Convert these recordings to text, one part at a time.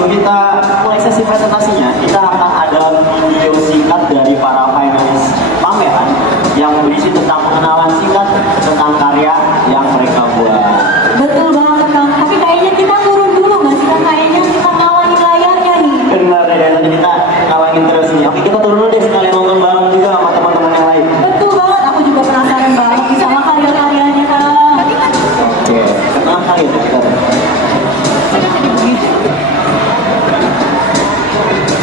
sebelum kita mulai sesi presentasinya, kita akan ada video singkat dari para finalis pameran yang berisi tentang pengenalan singkat tentang karya yang mereka buat. Betul banget Kang, tapi kayaknya kita turun dulu nggak sih Kang? Kayaknya kita ngawangin layarnya nih. Benar ya, nanti kita ngawangin terus nih. Oke, kita turun dulu deh sekalian nonton bareng juga sama teman-teman yang lain. Betul banget, aku juga penasaran banget sama karya-karyanya Kang. Oke, kenapa gitu kita?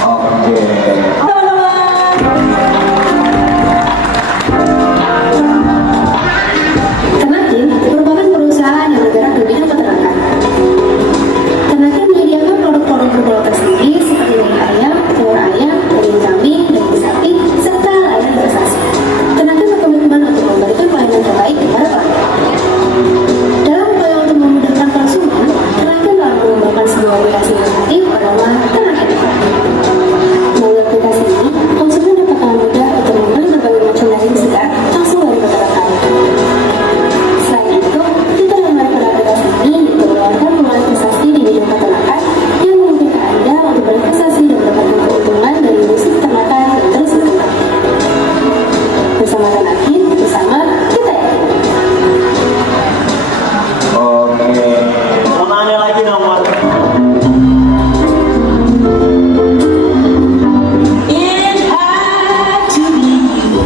Oke. Tenakin merupakan perusahaan yang bergerak di bidang peternakan. Tenakin menyediakan produk-produk berkualitas tersendiri seperti daging ayam, telur ayam, daging kambing, daging sapi, serta layanan investasi. Tenakin berkomitmen untuk memberikan pelayanan terbaik kepada pelanggan. Dalam upaya untuk memudahkan konsumen, Tenakin telah mengembangkan sebuah aplikasi inovatif bernama Tenakin. Melalui aplikasi ini, konsumen dapat dengan mudah untuk membeli berbagai macam daging segar langsung dari peternakan. Selain itu, fitur yang menarik pada aplikasi ini menawarkan peluang investasi di bidang peternakan yang memungkinkan Anda untuk berinvestasi dan mendapatkan keuntungan dari industri peternakan yang terus berkembang. Bersama Tenakin, bersama kita yakin. Oke, mau nanya lagi dong, Mas. It had to be you.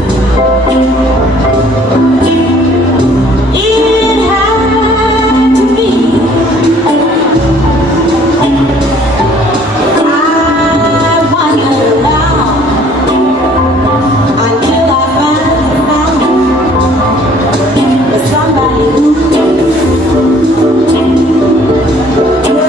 It had to be you. I wandered around until I finally found somebody who would make me be true.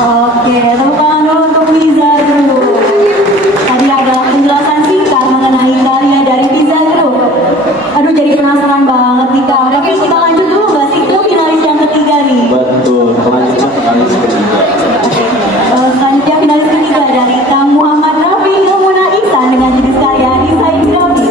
Oke, tepuk tangan dulu untuk Pizza Group. Tadi ada penjelasan singkat mengenai karya dari Pizza Group. Aduh, jadi penasaran banget nih Kak. Tapi kita lanjut dulu nggak sih ke finalis yang ketiga nih? Betul, selanjutnya finalis ketiga. Oke, selanjutnya finalis ketiga dari Kang Muhammad Rafi Ilmuna Ihsan dengan jenis karya desain grafis.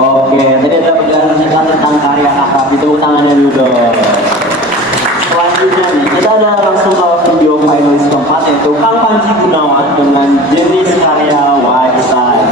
Oke, tadi ada penjelasan singkat tentang karya kakak, tepuk tangannya dulu dong. Selanjutnya nih, kita ada langsung ke video finalis keempat yaitu Kang Panji Gunawan dengan jenis karya White Side.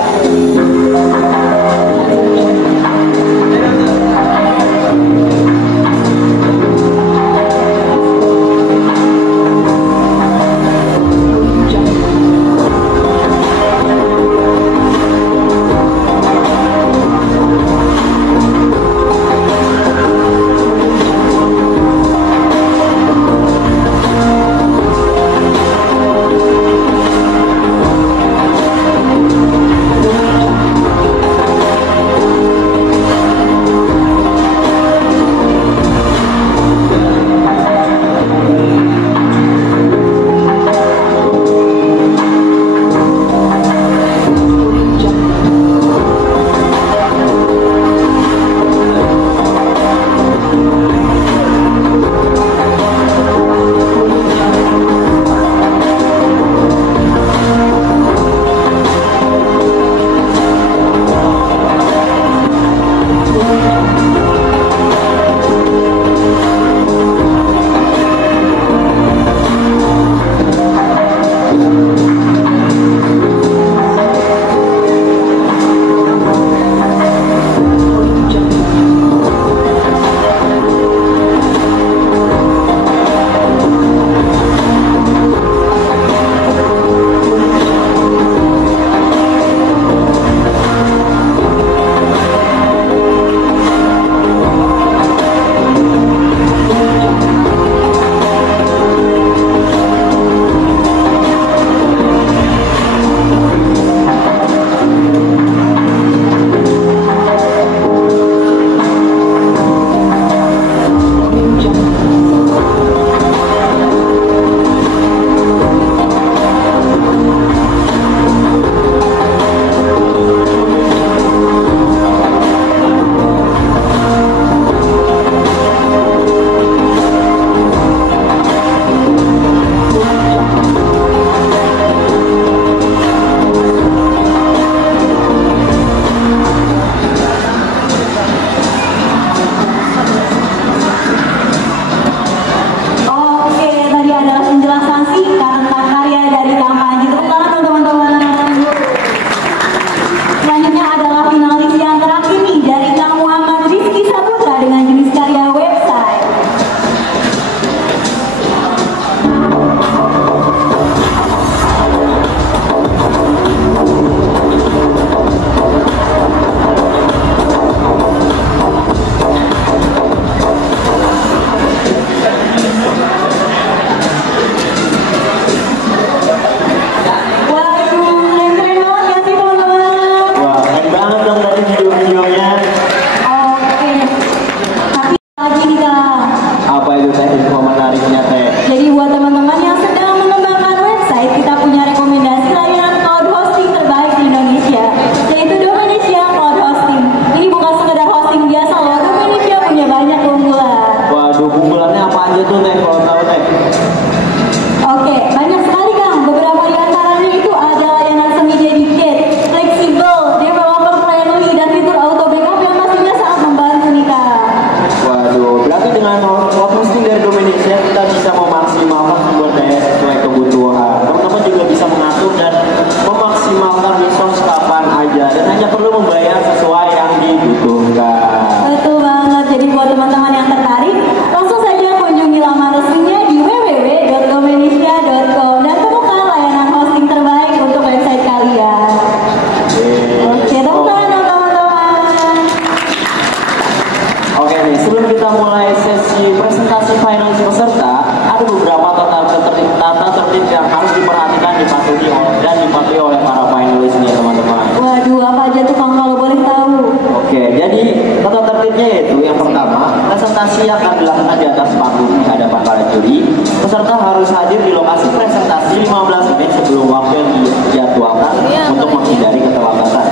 dipatuhi oleh para finalis nih teman-teman. Waduh, apa aja tuh Kang kalau boleh tahu? Oke, jadi tata tertibnya yaitu yang pertama, presentasi akan dilakukan di atas panggung di hadapan para juri. Peserta harus hadir di lokasi presentasi 15 menit sebelum waktu yang dijadwalkan untuk menghindari keterlambatan.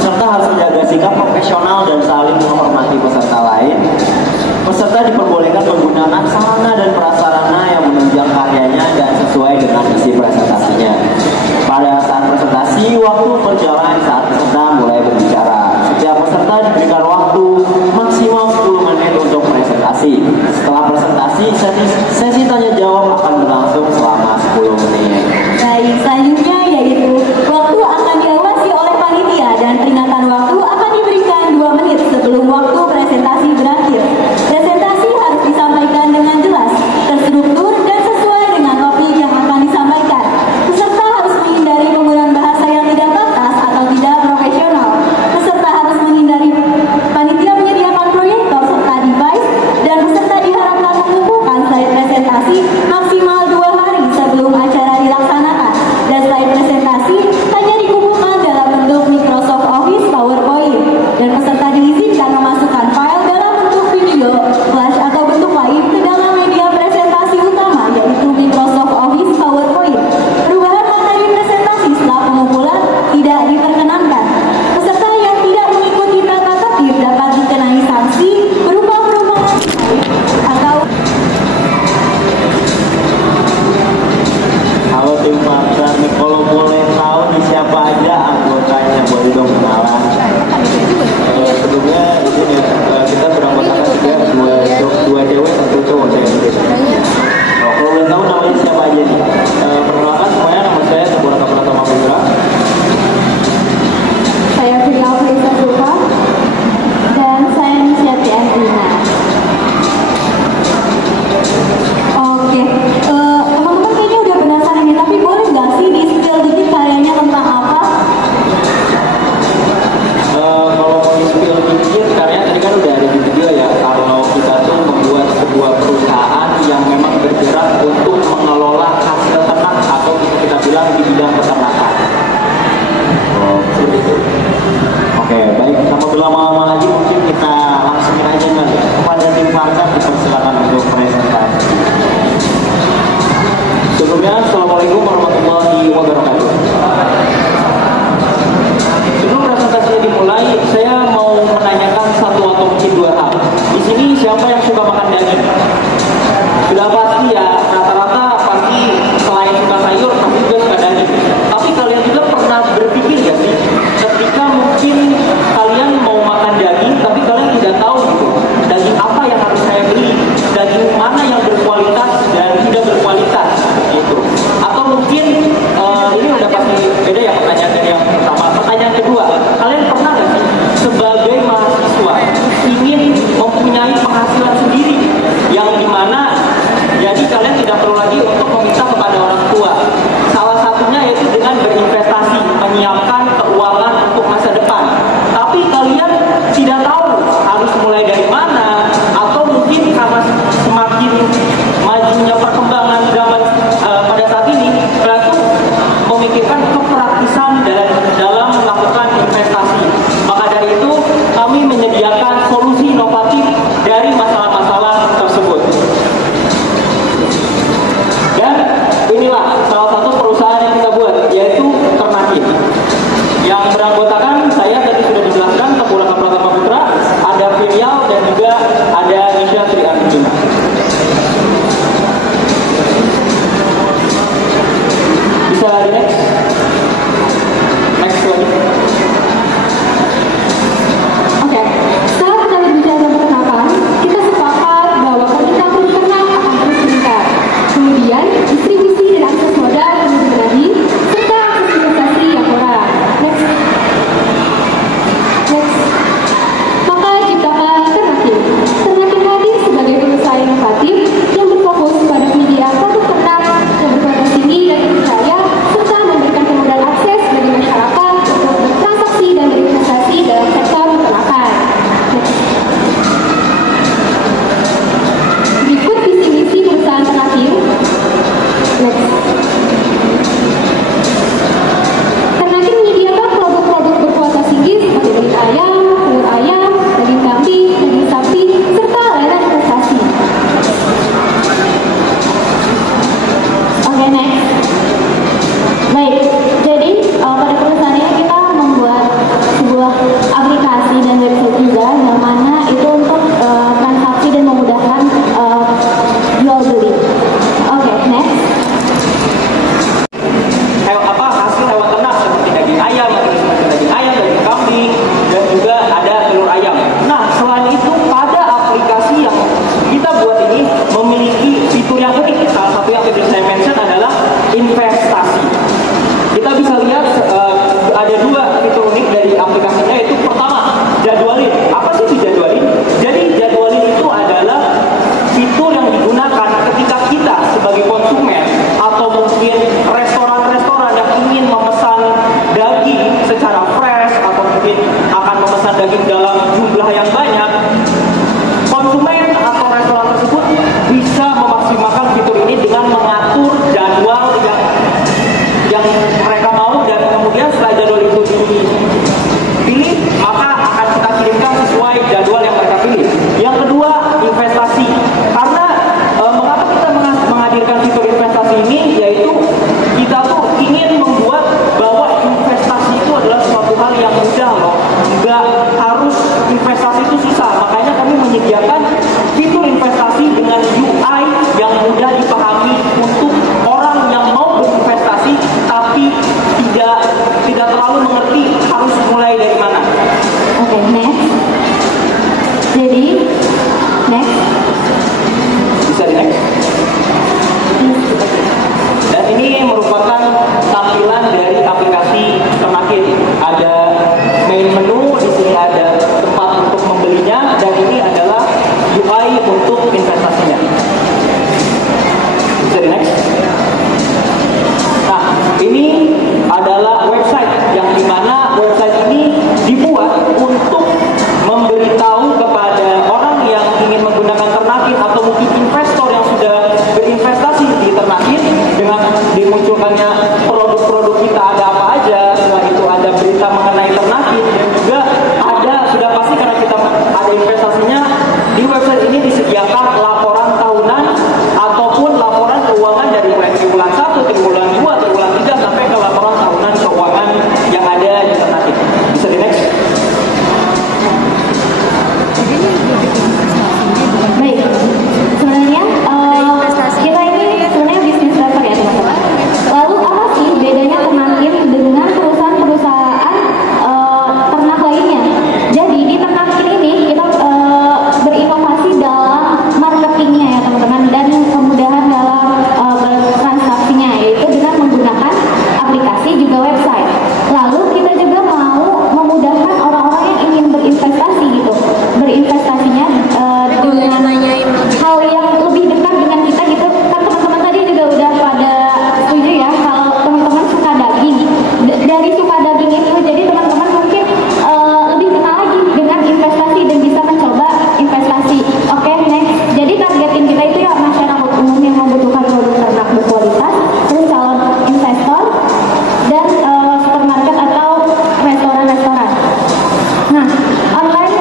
Peserta harus menjaga sikap profesional dan saling menghormati peserta lain. Peserta diperbolehkan menggunakan sarana dan prasarana yang menunjang karyanya dan sesuai dengan isi presentasinya. Pada saat presentasi, waktu berjalan saat peserta mulai berbicara. Setiap peserta diberikan waktu maksimal 10 menit untuk presentasi. Setelah presentasi, sesi tanya jawab akan berlangsung selama 10 menit. Baik, selanjutnya yaitu waktu akan diawasi oleh panitia dan peringatan waktu akan diberikan 2 menit sebelum waktu presentasi berakhir. Presentasi harus disampaikan dengan jelas, terstruktur, dan sesuai dengan topik yang akan disampaikan. Peserta harus menghindari penggunaan bahasa yang tidak pantas atau tidak profesional. Peserta harus menghindari panitia menyediakan proyektor serta device, dan peserta diharapkan mengumpulkan slide presentasi maksimal 2 hari sebelum acara dilaksanakan. Dan slide presentasi hanya dikumpulkan dalam bentuk Microsoft Office PowerPoint, dan peserta diizinkan memasukkan file dalam bentuk video, flash atau bentuk lain ke dalam media presentasi utama yaitu Microsoft Office PowerPoint. Perubahan materi presentasi setelah pengumpulan tidak diperkenankan. Peserta yang tidak mengikuti tata tertib dapat dikenai sanksi berupa perubahan atau Halo tim Partner nih, kalau boleh tahu nih siapa aja anggotanya, boleh dong kenalan. Sebelumnya ini nih, kita beranggotakan dua cewek satu cowok saya mungkin. Kalau boleh tahu namanya siapa aja nih? Perkenalkan semuanya, nama saya Teguh Raka Pratama Putra. saya Firya Felisa Sulfa dan saya Nisyati Andrina. Oke, teman-teman kayaknya udah penasaran ya, tapi boleh nggak sih di spill dikit karyanya tentang apa? Kalau mau spill dikit, karya tadi kan udah ada di video ya. Kalau kita tuh membuat sebuah perusahaan yang memang bergerak untuk mengelola hasil ternak atau bisa kita bilang di bidang peternakan. Oh, seperti itu. Oke, baik. Tanpa berlama-lama lagi, mungkin kita langsung aja kan kepada tim Farsan, dipersilakan untuk presentasi. Sebelumnya, Assalamualaikum warahmatullahi wabarakatuh. Sebelum presentasinya dimulai, saya mau menanyakan satu atau mungkin dua hal. Di sini siapa yang suka makan daging? Sudah pasti ya, rata-rata pasti selain suka sayur, pasti juga suka daging. Tapi kalian juga pernah berpikir gak sih, ketika mungkin kalian mau makan daging, tapi kalian tidak tahu gitu, daging apa yang harus saya beli, daging mana yang berkualitas dan tidak berkualitas, gitu. Atau mungkin ini udah pasti beda ya pertanyaan dari yang pertama. Pertanyaan kedua, kalian pernah nggak sih sebagai mahasiswa ingin mempunyai penghasilan sendiri yang dimana jadi kalian tidak perlu lagi untuk meminta kepada orang tua. Salah satunya yaitu dengan berinvestasi, menyiapkan keuangan untuk masa depan. Tapi kalian tidak tahu harus mulai dari mana, atau mungkin karena semakin majunya perkembangan zaman pada saat ini, kalian tuh memikirkan kepraktisan dalam melakukan investasi. Maka dari itu kami menyediakan solusi inovatif dari masalah-masalah tersebut. Dan inilah salah satu perusahaan yang kita buat, yaitu Ternakit, yang beranggotakan saya tadi sudah dijelaskan Teguh Raka Pratama Putra, ada Filial dan juga ada Nisyati Andrina. Bisa di next. tidak terlalu mengerti harus mulai dari mana. Oke, next. Jadi, next. Bisa di next. Dan ini merupakan tampilan dari aplikasi Ternakin. Ada main menu, di sini ada tempat untuk membelinya, dan ini adalah UI untuk investasinya. Bisa di next. Nah, ini adalah website yang dimana website ini dibuat untuk memberitahu kepada orang yang ingin menggunakan Ternakin atau mungkin investor yang sudah berinvestasi di Ternakin dengan dimunculkannya produk-produk kita ada apa aja. Setelah itu ada berita mengenai Ternakin dan juga ada sudah pasti karena kita ada investasinya di website ini disediakan laporan tahunan ataupun laporan keuangan dari mulai triwulan 1, triwulan 2, triwulan 3 sampai ke laporan tahunan keuangan yang ada di Ternakin. Bisa di next. Baik, sebenarnya kita ini sebenarnya bisnis driver ya teman-teman. Lalu apa sih bedanya Ternakin dengan perusahaan-perusahaan ternak lainnya? Jadi di Ternakin ini kita berinovasi dalam marketingnya ya teman-teman dan kemudahan dalam transaksinya, yaitu dengan menggunakan aplikasi juga website. Lalu kita juga mau memudahkan orang-orang yang ingin berinvestasi gitu, berinvestasinya dengan hal yang lebih dekat dengan kita gitu. Kan teman-teman tadi juga udah pada setuju ya kalau teman-teman suka daging. Dari suka daging itu jadi teman-teman mungkin lebih kenal lagi dengan investasi dan bisa mencoba investasi. Oke, next. Jadi targetin kita itu ya masyarakat umum yang membutuhkan produk ternak berkualitas, terus calon investor dan supermarket atau restoran-restoran. Nah, online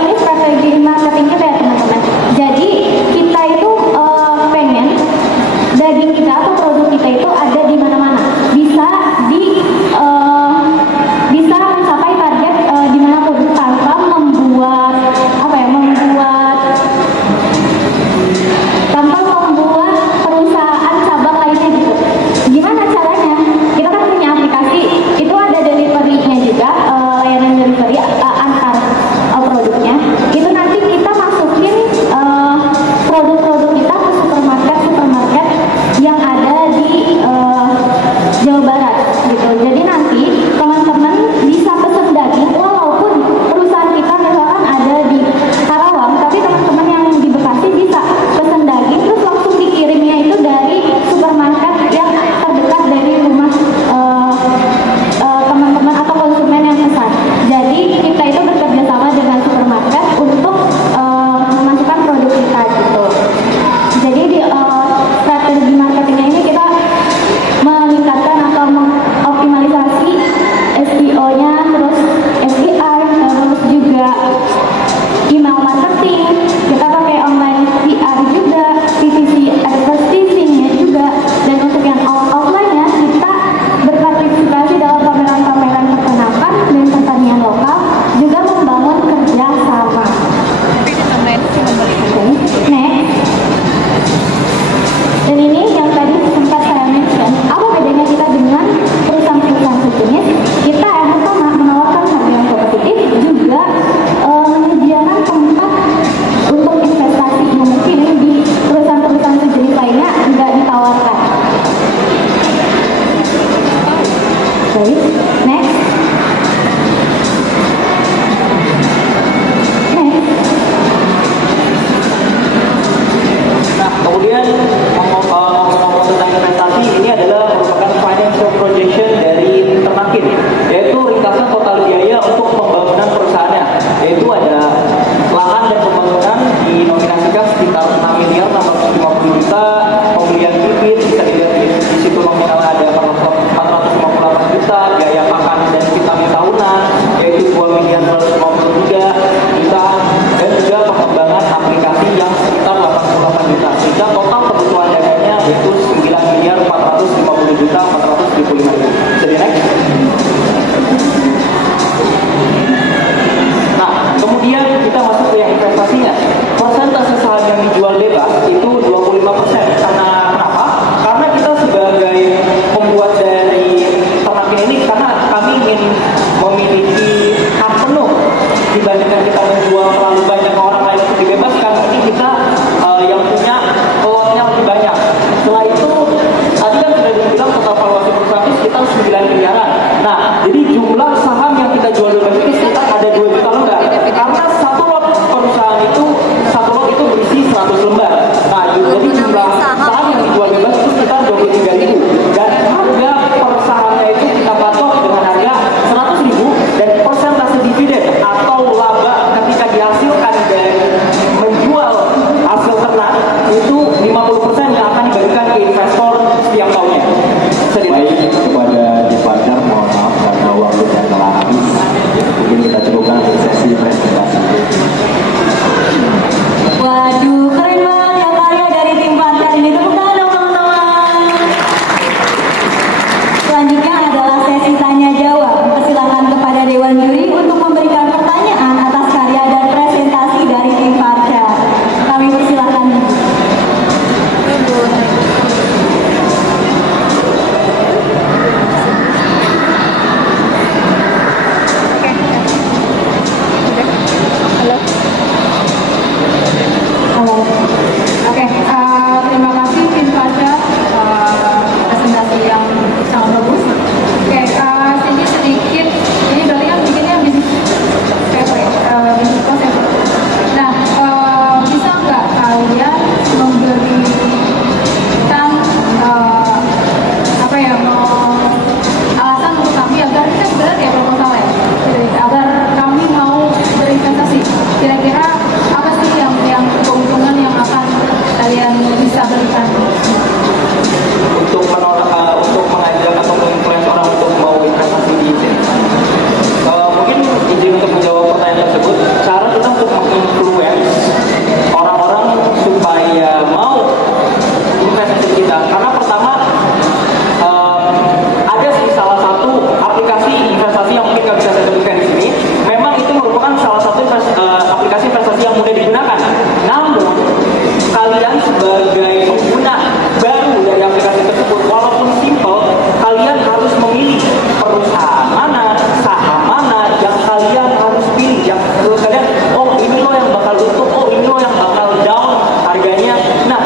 ini strategi marketing kita ya teman-teman. Jadi kita itu pengen daging kita atau produk kita itu ada di mana-mana, bisa mencapai target dimanapun tanpa membuat perusahaan cabang lainnya gitu. Gimana caranya? Kita kan punya aplikasi, itu ada delivery-nya juga, layanan delivery antar produknya. Itu nanti kita masukin produk-produk kita ke supermarket yang ada di Jawa Barat gitu. Jadi nanti teman-teman bisa pesen daging walaupun perusahaan kita misalkan ada di Karawang, tapi teman-teman yang di Bekasi bisa pesen daging terus langsung dikirimnya itu dari supermarket yang terdekat dari rumah teman-teman atau konsumen yang pesan. Jadi kita itu bekerja sama dengan supermarket untuk memasukkan produk kita gitu. Jadi di strategi marketingnya ini kita meningkatkan atau mengoptimalisasi SEO-nya, terus SER, terus juga email marketing. Kita pakai online PR juga, PPC advertising-nya juga, dan untuk yang offline-nya kita berpartisipasi dalam pameran-pameran peternakan dan pertanian lokal, juga membangun kerja sama. Oke, next. Dan ini yang tadi sempat saya mention, apa bedanya kita dengan perusahaan-perusahaan sejenis? Kita yang pertama menawarkan harga yang kompetitif, juga menyediakan tempat untuk investasi yang mungkin di perusahaan-perusahaan sejenis lainnya tidak ditawarkan. Baik, next. Nah, kemudian ngomong tentang investasi, ini adalah merupakan financial projection dari Ternakin, yaitu ringkasan total biaya untuk pembangunan perusahaannya, yaitu ada lahan dan pembangunan dinominasikan sekitar 6 miliar 650 juta, pembelian bibit bisa dilihat di situ nominalnya ada 458 juta, biaya pakan dan vitamin tahunan yaitu 2 miliar 253 juta, dan juga pengembangan aplikasi yang sekitar 88 juta, sehingga total kebutuhan dananya yaitu 9 miliar 450 juta 475 ribu. Jadi next. Nah, kemudian kita masuk ke yang investasinya. Persentase saham yang dijual bebas itu 25%. Karena kenapa? Karena kita sebagai pembuat dari Ternakin ini, karena kami ingin memiliki hak penuh dibandingkan kita menjual terlalu banyak ke orang lain untuk dibebaskan, tapi kita yang punya lotnya lebih banyak. Setelah itu tadi kan sudah dibilang total valuasi perusahaan itu sekitar 9 miliaran. Nah, jadi jumlah saham yang kita jual bebas ini sekitar ada 2 juta lembar. Karena satu lot perusahaan itu, satu lot itu berisi 100 lembar. Nah, jadi jumlah saham yang dijual bebas itu sekitar 23.000. Dan harga per sahamnya itu kita patok dengan harga 100.000 dan persentase dividen atau laba ketika dihasilkan dari menjual hasil ternak itu 50% yang akan diberikan ke investor setiap tahunnya. Baik, kepada di partner mohon maaf karena waktunya telah habis. Mungkin kita cukupkan sesi presentasi. Waduh, keren banget ya karya dari tim partner ini. Tepuk tangan dong teman-teman. Selanjutnya adalah sesi tanya jawab. Persilakan kepada Dewan Juri untuk memberikan pertanyaan atas karya dan presentasi dari tim partner. Kami persilakan. Halo. Oke, terima kasih tim Fajar, presentasi yang sangat bagus. Oke, ini sedikit, ini berarti kan bikinnya bisnis bisnis konsep. Nah, bisa nggak kalian memberikan apa ya, alasan untuk kami agar kita berat ya proposalnya, agar kami mau berinvestasi. Kira-kira apa sih yang keuntungan yang akan kalian bisa berikan? Untuk mengajak atau menginfluence orang untuk mau investasi di sini. Mungkin izin untuk menjawab pertanyaan tersebut. Cara kita untuk menginfluence orang-orang supaya mau investasi di kita. Karena pertama ada sih salah satu aplikasi investasi yang mungkin nggak bisa saya sebutkan di sini. Memang itu merupakan salah satu aplikasi investasi yang mudah digunakan. Namun kalian sebagai pengguna baru dari aplikasi tersebut, walaupun simple, kalian harus memilih perusahaan mana, saham mana yang kalian harus pilih. Yang menurut kalian, oh ini loh yang bakal untung, oh ini loh yang bakal down harganya. Nah,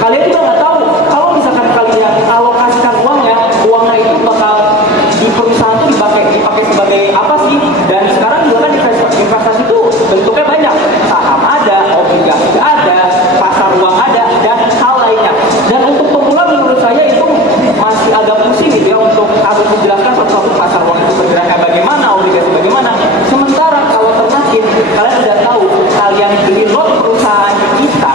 kalian juga nggak tahu kalau misalkan kalian alokasikan uangnya itu bakal di perusahaan itu dipakai sebagai apa sih? Dan sekarang juga kan investasi itu bentuknya banyak, saham ada, obligasi ada, pasar uang ada, dan hal lainnya. Dan untuk pemula menurut saya itu masih agak pusing gitu ya untuk harus menjelaskan satu-satu pasar uang itu bergeraknya bagaimana, obligasi bagaimana. Sementara kalau ternakin, kalian sudah tahu kalian beli lot perusahaan kita,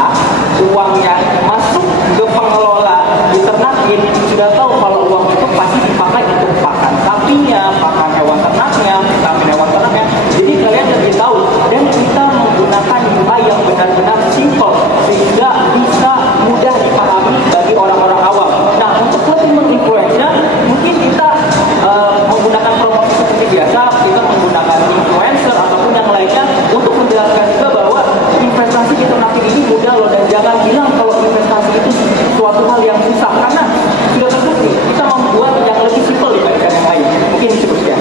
uangnya masuk ke pengelola diternakin, sudah tahu kalau uang itu pasti dipakai untuk pakan sapinya, pakan hewan ternaknya, vitamin hewan ternaknya. Jadi kalian jadi tahu, dan kita menggunakan UI yang benar-benar simple sehingga bisa mudah dipahami bagi orang-orang awam. Nah, untuk lebih menginfluence-nya, mungkin kita menggunakan promosi seperti biasa, kita menggunakan influencer ataupun yang lainnya untuk menjelaskan juga bahwa investasi di ternakin ini mudah loh, dan jangan bilang kalau investasi itu suatu hal yang susah, karena sudah terbukti kita membuat yang lebih simple dibandingkan yang lain. Mungkin cukup sekian.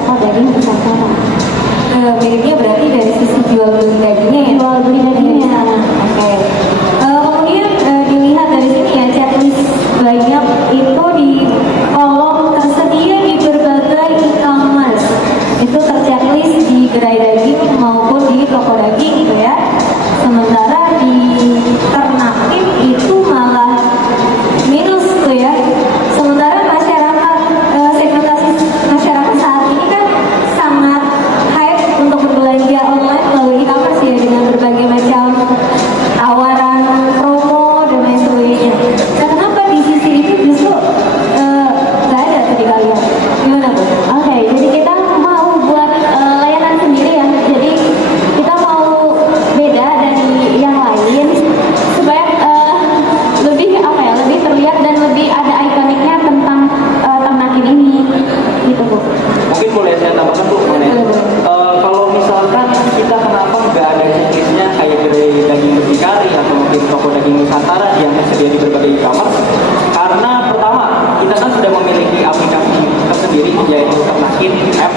toko daging Nusantara. Miripnya berarti dari sisi jual beli dagingnya ya? Jual beli dagingnya. Oke. Kemudian dilihat dari sini ya, checklist banyak itu di kolom tersedia di berbagai e-commerce. Itu terchecklist di gerai daging maupun di toko daging gitu ya. Sementara di Ternaktif itu malah minus tuh ya. Sementara masyarakat, segmentasi masyarakat saat ini kan sangat hype untuk berbelanja online melalui e-commerce ya, dengan berbagai macam tawaran, promo dan lain sebagainya. Nah, kenapa di sisi itu justru nggak ada tuh di kalian? Gimana tuh? Oke, jadi kita mau buat layanan sendiri ya. Jadi kita mau beda dari yang lain supaya lebih apa ya, lebih terlihat dan lebih ada ikoniknya tentang Ternakin ini, gitu Bu. Mungkin boleh saya tambahkan Bu, kalau misalkan kita kenapa nggak ada checklistnya kayak gerai daging berdikari atau mungkin toko daging Nusantara yang tersedia di berbagai e-commerce? Karena pertama, kita kan sudah memiliki aplikasi tersendiri yaitu Ternakin app,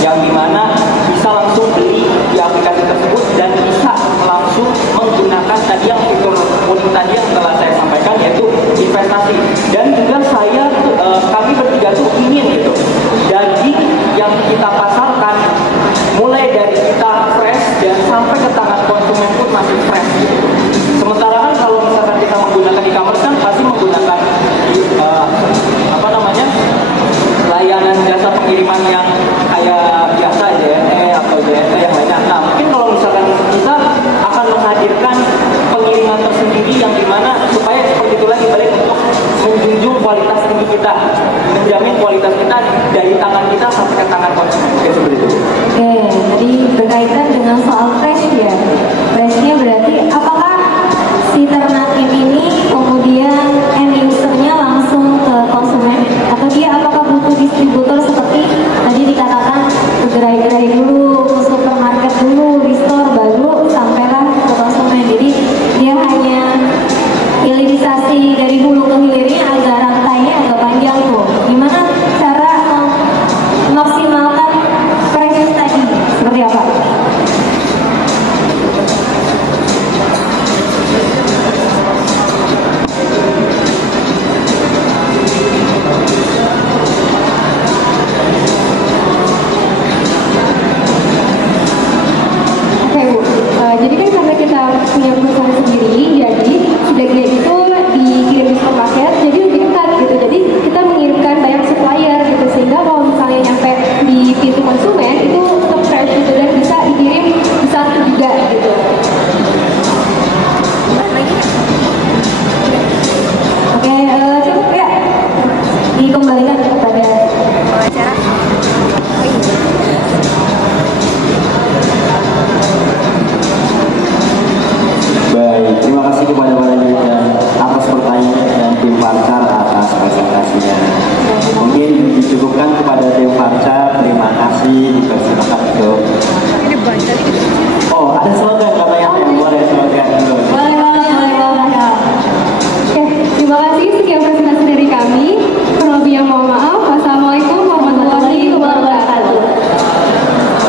yang dimana bisa langsung beli di aplikasi tersebut dan bisa langsung menggunakan tadi yang fitur unik tadi yang telah saya sampaikan, yaitu investasi. Dan juga kami bertiga tuh ingin gitu daging yang kita pasarkan mulai dari kita fresh dan sampai ke tangan konsumen pun masih fresh gitu. Sementara kan kalau misalkan kita menggunakan e-commerce kan pasti menggunakan layanan jasa pengiriman yang kayak biasa JNE atau JNE yang lainnya. Nah, mungkin kalau misalkan kita akan menghadirkan pengiriman tersendiri yang dimana supaya seperti itu lagi balik untuk menjunjung kualitas tinggi kita, menjamin kualitas kita dari tangan kita sampai ke tangan konsumen. Oke, seperti itu. Oke, tadi berkaitan dengan soal fresh ya. Freshnya berarti apakah si Ternakin ini kemudian end usernya langsung ke konsumen, atau dia apakah butuh distributor seperti tadi dikatakan ke gerai-gerai dulu, ke supermarket dulu, di store baru sampailah ke konsumen. Jadi dia hanya hilirisasi dari hulu ke hilirnya agak rantainya agak panjang tuh. Gimana cara memaksimalkan fresh tadi? Seperti apa? Jadi kan karena kita punya perusahaan sendiri, jadi sebagian itu dikirim di supermarket, jadi lebih dekat gitu. Jadi kita mengirimkan banyak supplier gitu, sehingga kalau misalnya nyampe di pintu konsumen itu tetap fresh gitu dan bisa dikirim di satu juga gitu. Oke, cukup ya. Dikembalikan kepada Wawancara. Baik, terima kasih kepada para jurnalis atas pertanyaan dan tim Farcar atas presentasinya. Mungkin dicukupkan kepada tim Farcar, terima kasih, dipersilakan untuk. Oh, ada slogan katanya yang boleh slogan dulu. boleh banget. Oke, terima kasih. Sekian presentasi dari kami. Kurang lebih yang mohon maaf. Wassalamualaikum warahmatullahi wabarakatuh.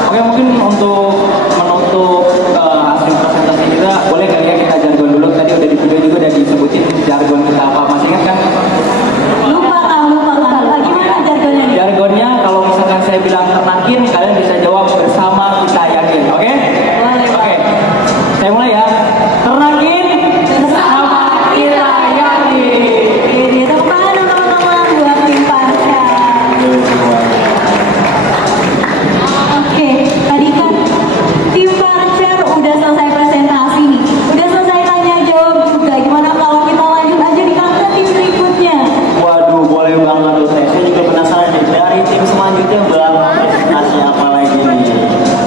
Oke, mungkin untuk menutup hasil presentasi kita, boleh kali ya kita jargon dulu. Tadi udah di video juga udah disebutin jargon kita apa, masih ingat kan? Lupa. Gimana jargonnya? Jargonnya kalau misalkan saya bilang Ternakin, kalian bisa jawab bersama kita yakin, oke? Oke, saya mulai ya. Ternakin bersama kita yakin. Ini tepuk tangan dong teman-teman buat tim Farcar. Oke, tadi kan tim Farcar udah selesai presentasi nih, udah selesai tanya jawab juga. Gimana kalau kita lanjut aja di kantor tim berikutnya? Waduh, boleh banget tuh. Saya juga penasaran nih, dari tim selanjutnya bakal presentasi apa lagi nih.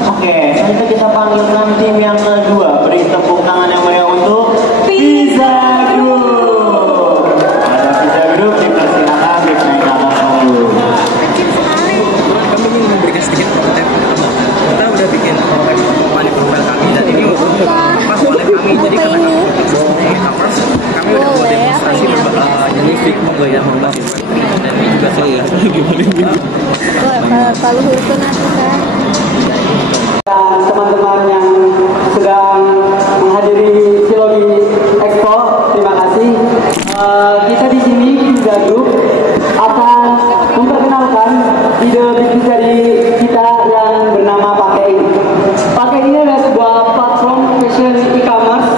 Oke, selanjutnya kita panggilkan tim yang kedua. Beri tepuk tangan yang meriah untuk Pizza Group. Ada Pizza Group, dipersilakan naik ke atas dulu. Kami ingin memberikan sedikit prototipe pertama. Kita udah bikin prototipe company profile kami dan ini untuk pas oleh kami. Jadi karena kami fokusnya e-commerce, kami udah buat demonstrasi jadi fake pembayaran berbasis dan ini juga saya gimana luhurkeun atuh kan. Dan teman-teman yang sedang menghadiri Silogi Expo, terima kasih. Kita di sini Pizza Group akan memperkenalkan ide bisnis dari kita yang bernama Pakai. Pakai ini adalah sebuah platform fashion e-commerce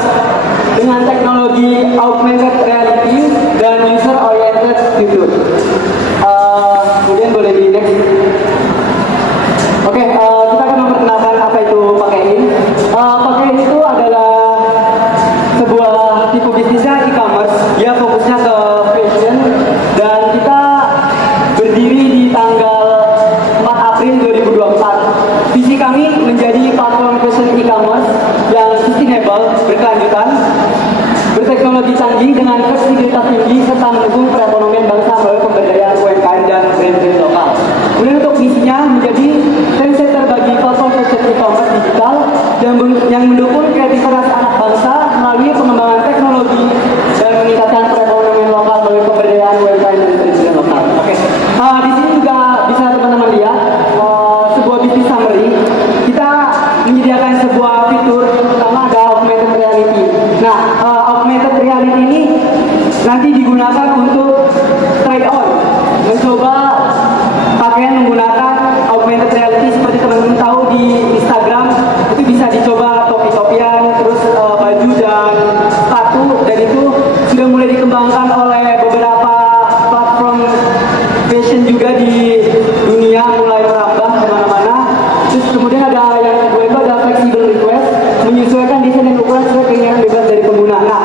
dengan teknologi augmented reality dan user oriented fitur. Kemudian boleh di next. Oke, kita akan memperkenalkan apa itu Pakai ini. Pakai itu adalah sebuah tipe bisnisnya e-commerce. Dia fokusnya ke fashion dan kita berdiri di tanggal 4 April 2024. Visi kami menjadi platform fashion e-commerce yang sustainable, berkelanjutan, berteknologi canggih dengan fleksibilitas tinggi serta mendukung perekonomian bangsa melalui pemberdayaan UMKM dan brand-brand lokal. Kemudian untuk misinya menjadi trendsetter bagi platform fashion e-commerce digital yang mendukung kreativitas anak bangsa melalui pengembangan teknologi dan meningkatkan perekonomian lokal melalui pemberdayaan UMKM dan brand-brand lokal. Oke, di sini juga bisa teman-teman lihat sebuah bisnis summary. Kita menyediakan sebuah fitur, pertama ada augmented reality. Nah, augmented reality ini nanti digunakan untuk try on, mencoba pakaian menggunakan augmented reality. Seperti teman-teman tahu di Instagram itu bisa dicoba topi-topian, terus baju dan sepatu, dan itu sudah mulai dikembangkan oleh beberapa platform fashion juga di dunia, mulai merambah kemana-mana. Terus kemudian ada yang kedua itu ada flexible request, menyesuaikan desain dan ukuran sesuai keinginan bebas dari pengguna. Nah,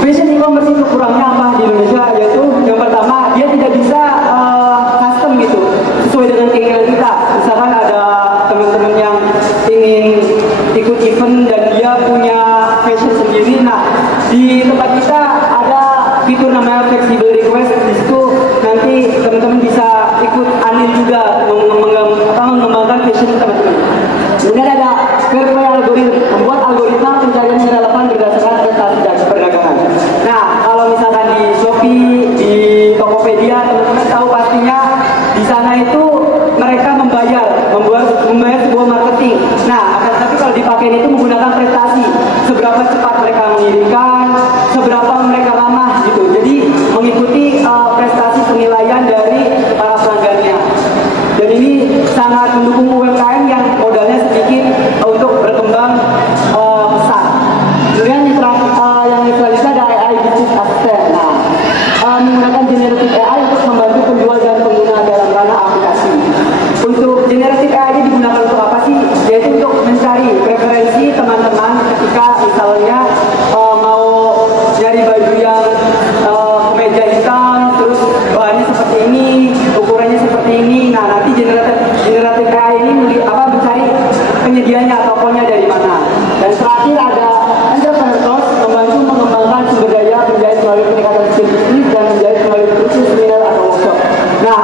fashion e-commerce itu kurangnya apa di Indonesia? Yaitu yang pertama, dia tidak bisa custom gitu, sesuai dengan keinginan kita. Misalkan ada teman-teman yang ingin ikut event dan dia punya fashion sendiri. Nah, di tempat kita ada fitur namanya flexible request. Di situ nanti teman-teman bisa ikut andil juga mengembangkan fashion teman-teman. Kemudian ada Fairplay algoritma, membuat algoritma pencarian yang relevan berdasarkan prestasi dan perdagangan. Nah, kalau misalkan di Shopee, di Tokopedia, teman-teman tahu pastinya di sana itu mereka membayar sebuah marketing. Nah, tapi kalau dipakai itu menggunakan prestasi, seberapa cepat mereka mengirimkan, seberapa mereka lama gitu. Jadi mengikuti prestasi penilaian dari para pelanggannya. Dan ini sangat mendukung UMKM yang modalnya sedikit untuk berkembang besar. Kemudian yang selanjutnya ada AI Business Assistant. Nah, menggunakan generative AI untuk membantu penjual dan pengguna dalam ranah aplikasi. Untuk generative AI ini digunakan untuk apa sih? Yaitu untuk mencari preferensi teman-teman ketika misalnya mau nyari baju yang kemeja hitam, terus bahannya seperti ini, ukurannya seperti ini. Nah, nanti generative AI ini mencari penyedianya, tokonya dari mana. Dan terakhir ada Entrepreneur Tools, membantu mengembangkan sumber daya penjahit melalui peningkatan skill bisnis dan menjahit melalui kursus, seminar atau workshop. Nah,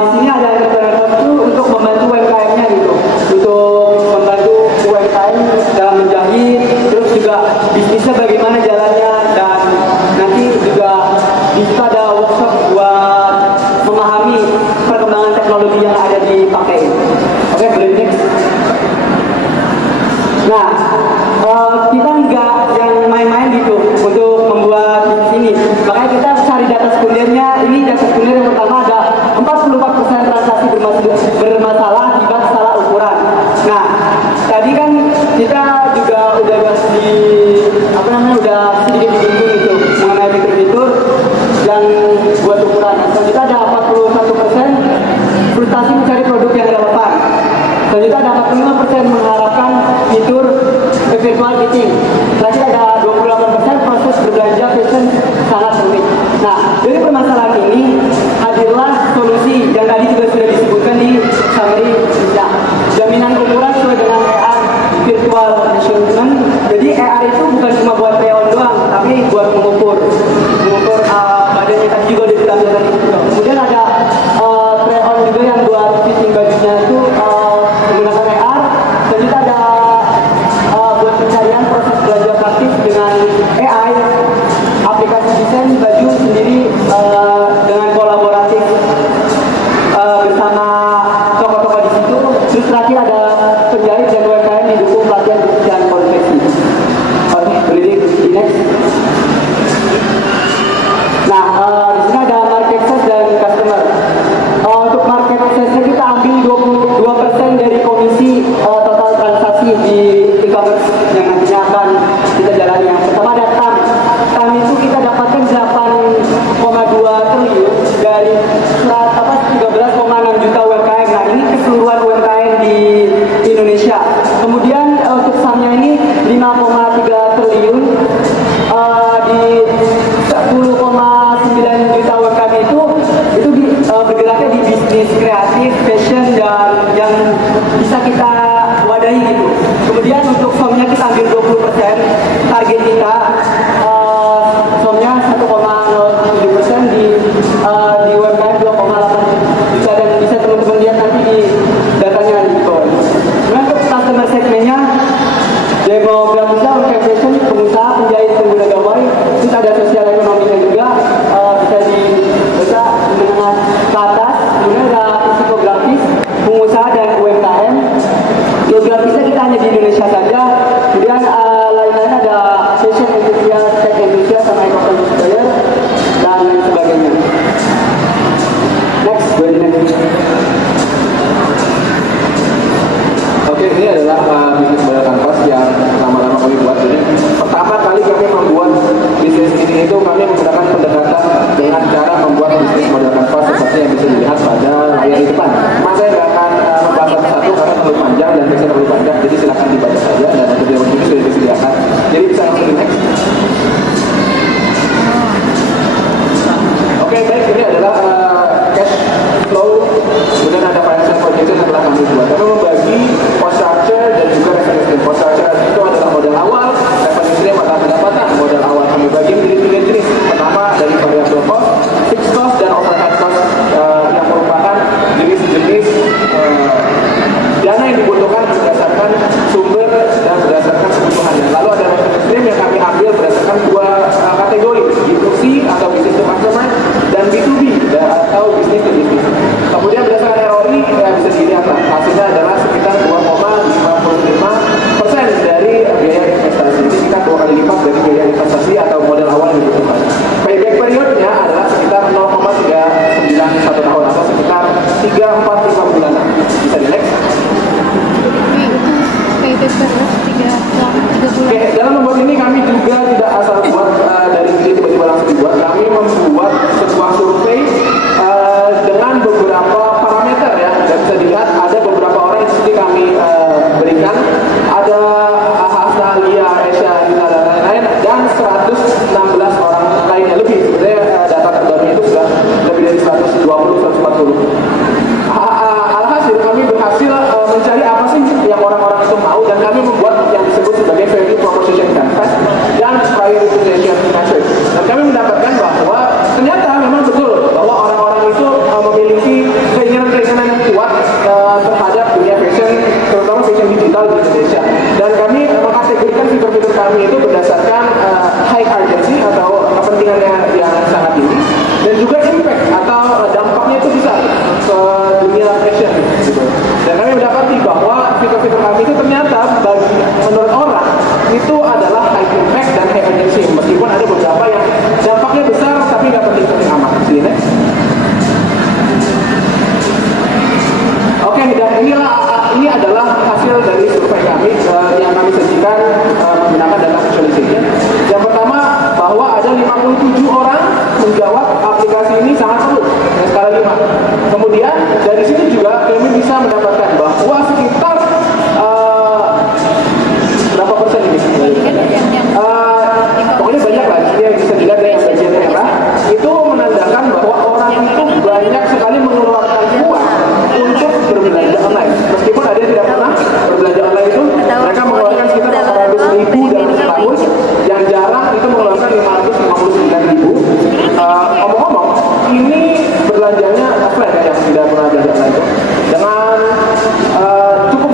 di sini ada Entrepreneur Tools itu untuk membantu UMKM-nya gitu, untuk membantu UMKM dalam menjahit, terus juga bisnisnya bagaimana jalannya, dan nanti juga di situ ada workshop buat memahami perkembangan teknologi yang ada di Pakai. Oke, boleh next. Nah, kita nggak yang main-main gitu untuk membuat bisnis ini. Makanya kita cari data sekundernya. Ini data sekunder yang pertama ada 44% transaksi bermasalah akibat salah ukuran. Nah, tadi kan kita juga udah udah sedikit disinggung itu mengenai fitur-fitur yang buat ukuran. Selanjutnya ada 41% frustasi mencari produk yang relevan. Selanjutnya ada 45% mengharapkan fitur virtual fitting. Selanjutnya ada 28% proses berbelanja fashion sangat rumit. Nah, dari permasalahan ini hadirlah solusi yang tadi juga sudah disebutkan di terakhir ada penjahit dan UMKM didukung pelatihan dan konveksi. Oke, berdiri di next. Nah, di sini ada market size dan customer. Untuk market size kita ambil 22% dari komisi total transaksi di e-commerce yang nantinya akan kita jalani. Yang pertama ada TAM. TAM itu kita dapatkan 8,2 triliun dari 13,6 juta UMKM. Nah, ini keseluruhan UMKM di Indonesia. Kemudian untuk SAM-nya ini 5,3 triliun di 10,9 juta UMKM itu bergeraknya di bisnis kreatif, fashion, dan yang bisa kita wadahi gitu. Kemudian untuk SOM-nya kita ambil 20%, target kita SOM-nya 1,07% di UMKM 2,8 juta, dan bisa teman-teman lihat nanti di datanya di bawah. Kemudian untuk customer segmennya, demografisnya UMKM fashion, pengusaha, penjahit, pengguna gawai, terus ada sosial ekonominya juga, bisa dibaca menengah ke atas. Kemudian ada psikografis, pengusaha dan UMKM. Geografisnya kita hanya di Indonesia saja. Kemudian lain-lain ada fashion enthusiast, tech enthusiast, sama e-commerce buyer dan lain sebagainya. Next, go next. Oke, ini adalah bisnis model kanvas yang lama-lama kami buat ini. Pertama kali kami membuat bisnis ini itu kami menggunakan pendekatan dengan cara membuat bisnis model kanvas seperti yang bisa dilihat pada layar di depan. Mas saya nggak akan membahas satu-satu karena terlalu panjang dan teksnya terlalu panjang, jadi silakan dibaca saja dan video ini sudah disediakan. Jadi bisa langsung di next. Oke, baik, ini adalah cash flow, kemudian ada financial projection yang telah kami buat. Kami membagi cost structure dan juga revenue stream. Cost structure itu adalah modal awal, revenue stream atau pendapatan. Modal awal kami bagi menjadi 3 jenis. Pertama dari variable cost, fixed cost, dan overhead cost yang merupakan jenis-jenis dana yang dibutuhkan berdasarkan sumber dan berdasarkan kebutuhan. Lalu ada revenue stream yang kami ambil berdasarkan 2 kategori, B2C atau business to customer, dan B2B atau business to business. Kemudian berdasarkan ROI bisa dilihat hasilnya adalah sekitar 2,55% dari biaya investasi. Ini sekitar 2 kali lipat dari biaya investasi atau modal awal yang dibutuhkan. Payback periodnya adalah sekitar 0,391 tahun atau sekitar 3-4-5 bulanan. Bisa di next. Oke, dalam membuat ini kami juga tidak asal buat dari sini tiba-tiba langsung dibuat. Kami membuat sebuah survei dengan beberapa parameter ya. Dan bisa dilihat ada beberapa orang yang seperti kami berikan. Ada Hasna, Lia, Esya, Gita, dan lain-lain. Dan 116 orang lainnya lebih. Sebenarnya data terbarunya itu sudah lebih dari 120-140. Alhasil kami berhasil mencari apa sih yang orang-orang itu mau, dan kami membuat yang disebut sebagai value proposition canvas dan prioritization matrix. Dan kami mendapatkan bahwa ternyata memang betul bahwa orang-orang itu memiliki keinginan-keinginan yang kuat terhadap dunia fashion, terutama fashion digital di Indonesia. Dan kami mengkategorikan fitur-fitur kami itu berdasarkan high urgency atau kepentingannya yang sangat tinggi, dan juga impact atau dampaknya itu besar ke dunia fashion gitu. Dan kami mendapati bahwa fitur-fitur kami itu ternyata menurut orang itu adalah high impact dan high urgency, meskipun ada beberapa yang dampaknya besar tapi nggak penting-penting amat. Sini. Oke, dan ini adalah hasil dari survei kami yang kami sajikan menggunakan data visualization. Yang pertama, bahwa ada 57 orang menjawab aplikasi ini sangat perlu, skala 5. Kemudian dari sini juga kami bisa mendapatkan bahwa sekitar berapa persen ini? Pokoknya banyak lah, yang bisa dilihat dari bagian merah itu menandakan bahwa orang itu banyak sekali mengeluarkan uang untuk berbelanja online. Meskipun ada yang tidak pernah berbelanja online itu, mereka mengeluarkan sekitar 400.000 dalam setahun. Yang jarang itu mengeluarkan 559.000. Omong-omong, ini belanjanya offline yang tidak pernah belanja online itu dengan cukup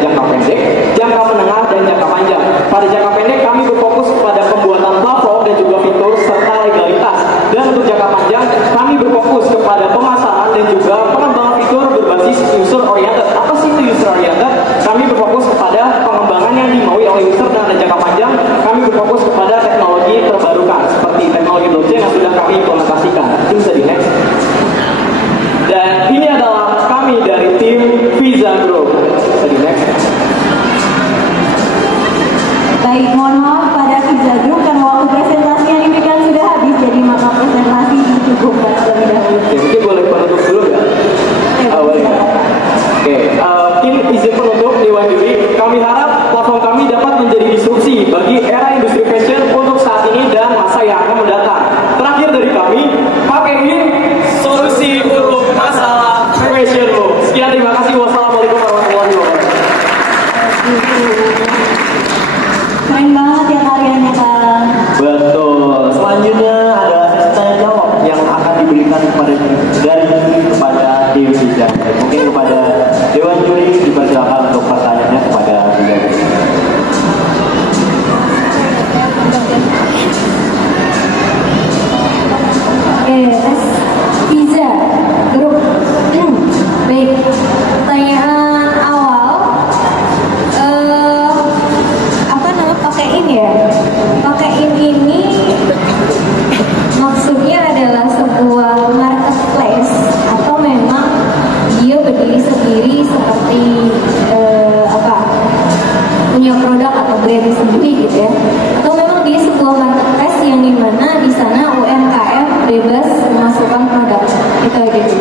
jangka pendek, jangka menengah, dan jangka panjang. Pada jangka pendek kami berfokus kepada pembuatan platform dan juga fitur serta legalitas. Dan untuk jangka panjang kami berfokus kepada pemasaran dan juga pengembangan fitur berbasis user oriented. Apa sih itu user oriented? Kami berfokus kepada pengembangan yang dimaui oleh user, dan pada jangka panjang kami berfokus kepada teknologi terbarukan seperti teknologi blockchain yang sudah kami implementasikan. Itu bisa di next. Dan ini adalah kami dari tim Visa Group. Bisa di next. Baik, mohon maaf pada Visa Group karena waktu presentasi yang diberikan sudah habis, jadi maka presentasi dicukupkan terlebih dahulu. Ya, mungkin boleh penutup dulu ya? Boleh. Oke, mungkin izin penutup Dewan Juri. Kami harap platform kami dapat menjadi disrupsi bagi era industri fashion untuk saat ini dan masa yang akan mendatang. Terakhir dari kami, KPI solusi untuk masalah fashionmu. Sekian, terima kasih. Wassalamualaikum warahmatullahi wabarakatuh. Keren banget ya karyanya Kang. Betul. Selanjutnya ada sesi tanya jawab yang akan diberikan kepada tim Visa. Mungkin kepada Dewan Juri dipersilakan untuk pertanyaannya kepada Visa. Oke, tes Visa Group. Baik, pertanyaan awal. Apa nama pakaiin ya? Pakaiin ini maksudnya adalah sebuah marketplace atau memang dia berdiri sendiri seperti punya produk atau brand sendiri gitu ya? Atau memang dia sebuah marketplace yang dimana di sana UMKM bebas memasukkan produk itu gitu.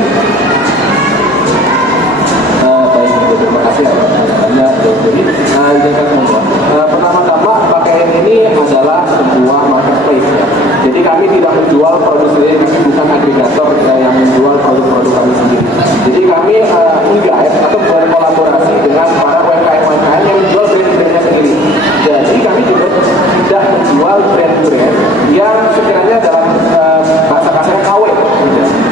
Baik, terima kasih banyak. Jadi, izinkan membuat. Pertama-tama, pakaian ini adalah sebuah marketplace ya. Jadi kami tidak menjual produk sendiri, kami bukan agregator yang menjual produk-produk kami sendiri. Jadi kami menggait atau berkolaborasi dengan para UMKM yang menjual brand-brandnya sendiri. Jadi kami juga tidak menjual brand-brand yang sekiranya dalam bahasa kasarnya KW.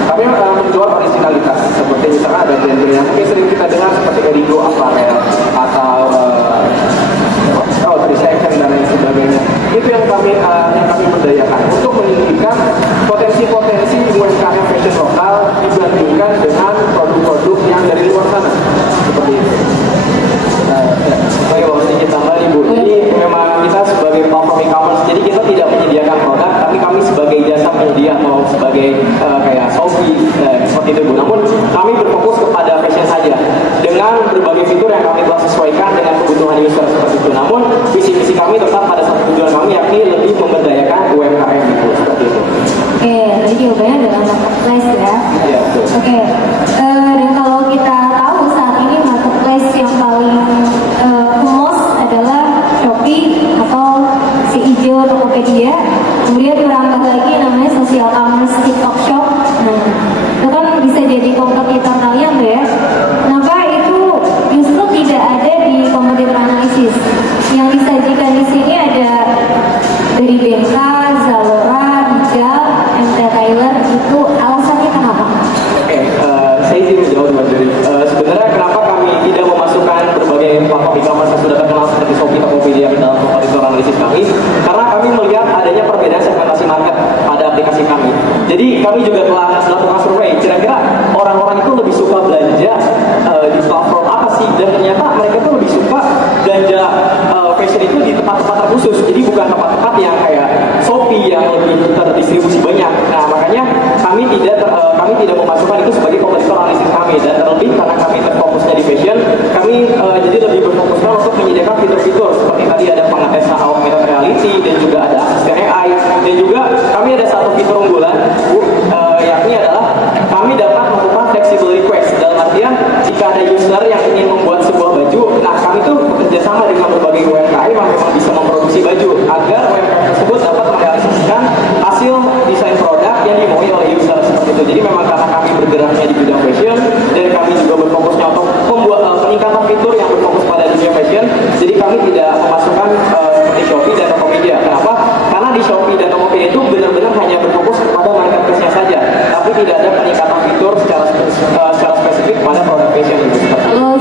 Kami menjual originalitas, seperti misalkan ada brand-brand yang mungkin sering kita dengar seperti Erigo Apparel atau Recycle dan lain sebagainya. Itu yang kami berdayakan untuk meninggikan potensi-potensi UMKM fashion lokal dibandingkan dengan produk-produk yang dari luar sana. Seperti itu. Oke, mau sedikit tambah nih Bu. Ini memang kita sebagai platform e-commerce, jadi kita tidak menyediakan produk, tapi kami sebagai jasa penyedia atau sebagai kayak Shopee seperti itu Bu. Namun kami berfokus kepada fashion saja dengan berbagai fitur yang kami telah sesuaikan dengan kebutuhan user seperti itu. Namun visi-visi kami tetap pada satu tujuan kami, yakni lebih memberdayakan UMKM itu seperti itu. Oke, tadi jawabannya adalah marketplace ya. Iya, betul. Oke, dan kalau kita tahu saat ini marketplace yang paling famous adalah Shopee atau si hijau Tokopedia. Kemudian berambah lagi namanya social commerce TikTok Shop. Nah, itu kan bisa jadi kompetitor kalian tuh ya. Kenapa itu justru tidak ada di competitor analysis? Yang disajikan di sini ada dari Benka, Zalora, Hijab, MT Taylor. Itu alasannya kenapa? Oke, saya izin menjawab Mas Juri. Sebenarnya kenapa kami tidak memasukkan berbagai platform e-commerce yang sudah terkenal seperti Shopee, Tokopedia ke dalam kompetitor analisis kami? Karena kami melihat adanya perbedaan segmentasi market pada aplikasi kami. Jadi kami juga telah melakukan survei. Kira-kira orang-orang itu lebih suka belanja di platform apa sih? Dan ternyata mereka tuh lebih suka belanja fashion itu di tempat-tempat terkhusus. Jadi bukan tempat-tempat yang kayak Shopee yang lebih terdistribusi banyak. Nah makanya kami tidak memasukkan itu sebagai kompetitor analisis kami, dan terlebih karena kami terfokusnya di fashion, kami jadi lebih berfokuskan untuk menyediakan fitur-fitur seperti tadi ada pengetesan augmented reality dan juga ada asisten AI, dan juga kami ada satu fitur unggulan yakni adalah kami dapat melakukan flexible request. Dalam artian jika ada user yang ingin membuat sebuah baju, nah kami tuh bekerja sama dengan berbagai UMKM yang memang bisa memproduksi baju agar UMKM tersebut dapat merealisasikan hasil desain produk yang dimaui oleh user seperti itu. Jadi memang karena kami bergeraknya di bidang fashion dan kami juga berfokusnya untuk membuat peningkatan fitur yang berfokus pada dunia fashion, jadi kami tidak memasukkan seperti Shopee dan Tokopedia. Kenapa? Karena di Shopee dan Tokopedia itu benar-benar hanya berfokus kepada marketplace-nya saja, tapi tidak ada peningkatan fitur secara spesifik pada produk fashion itu. Kalau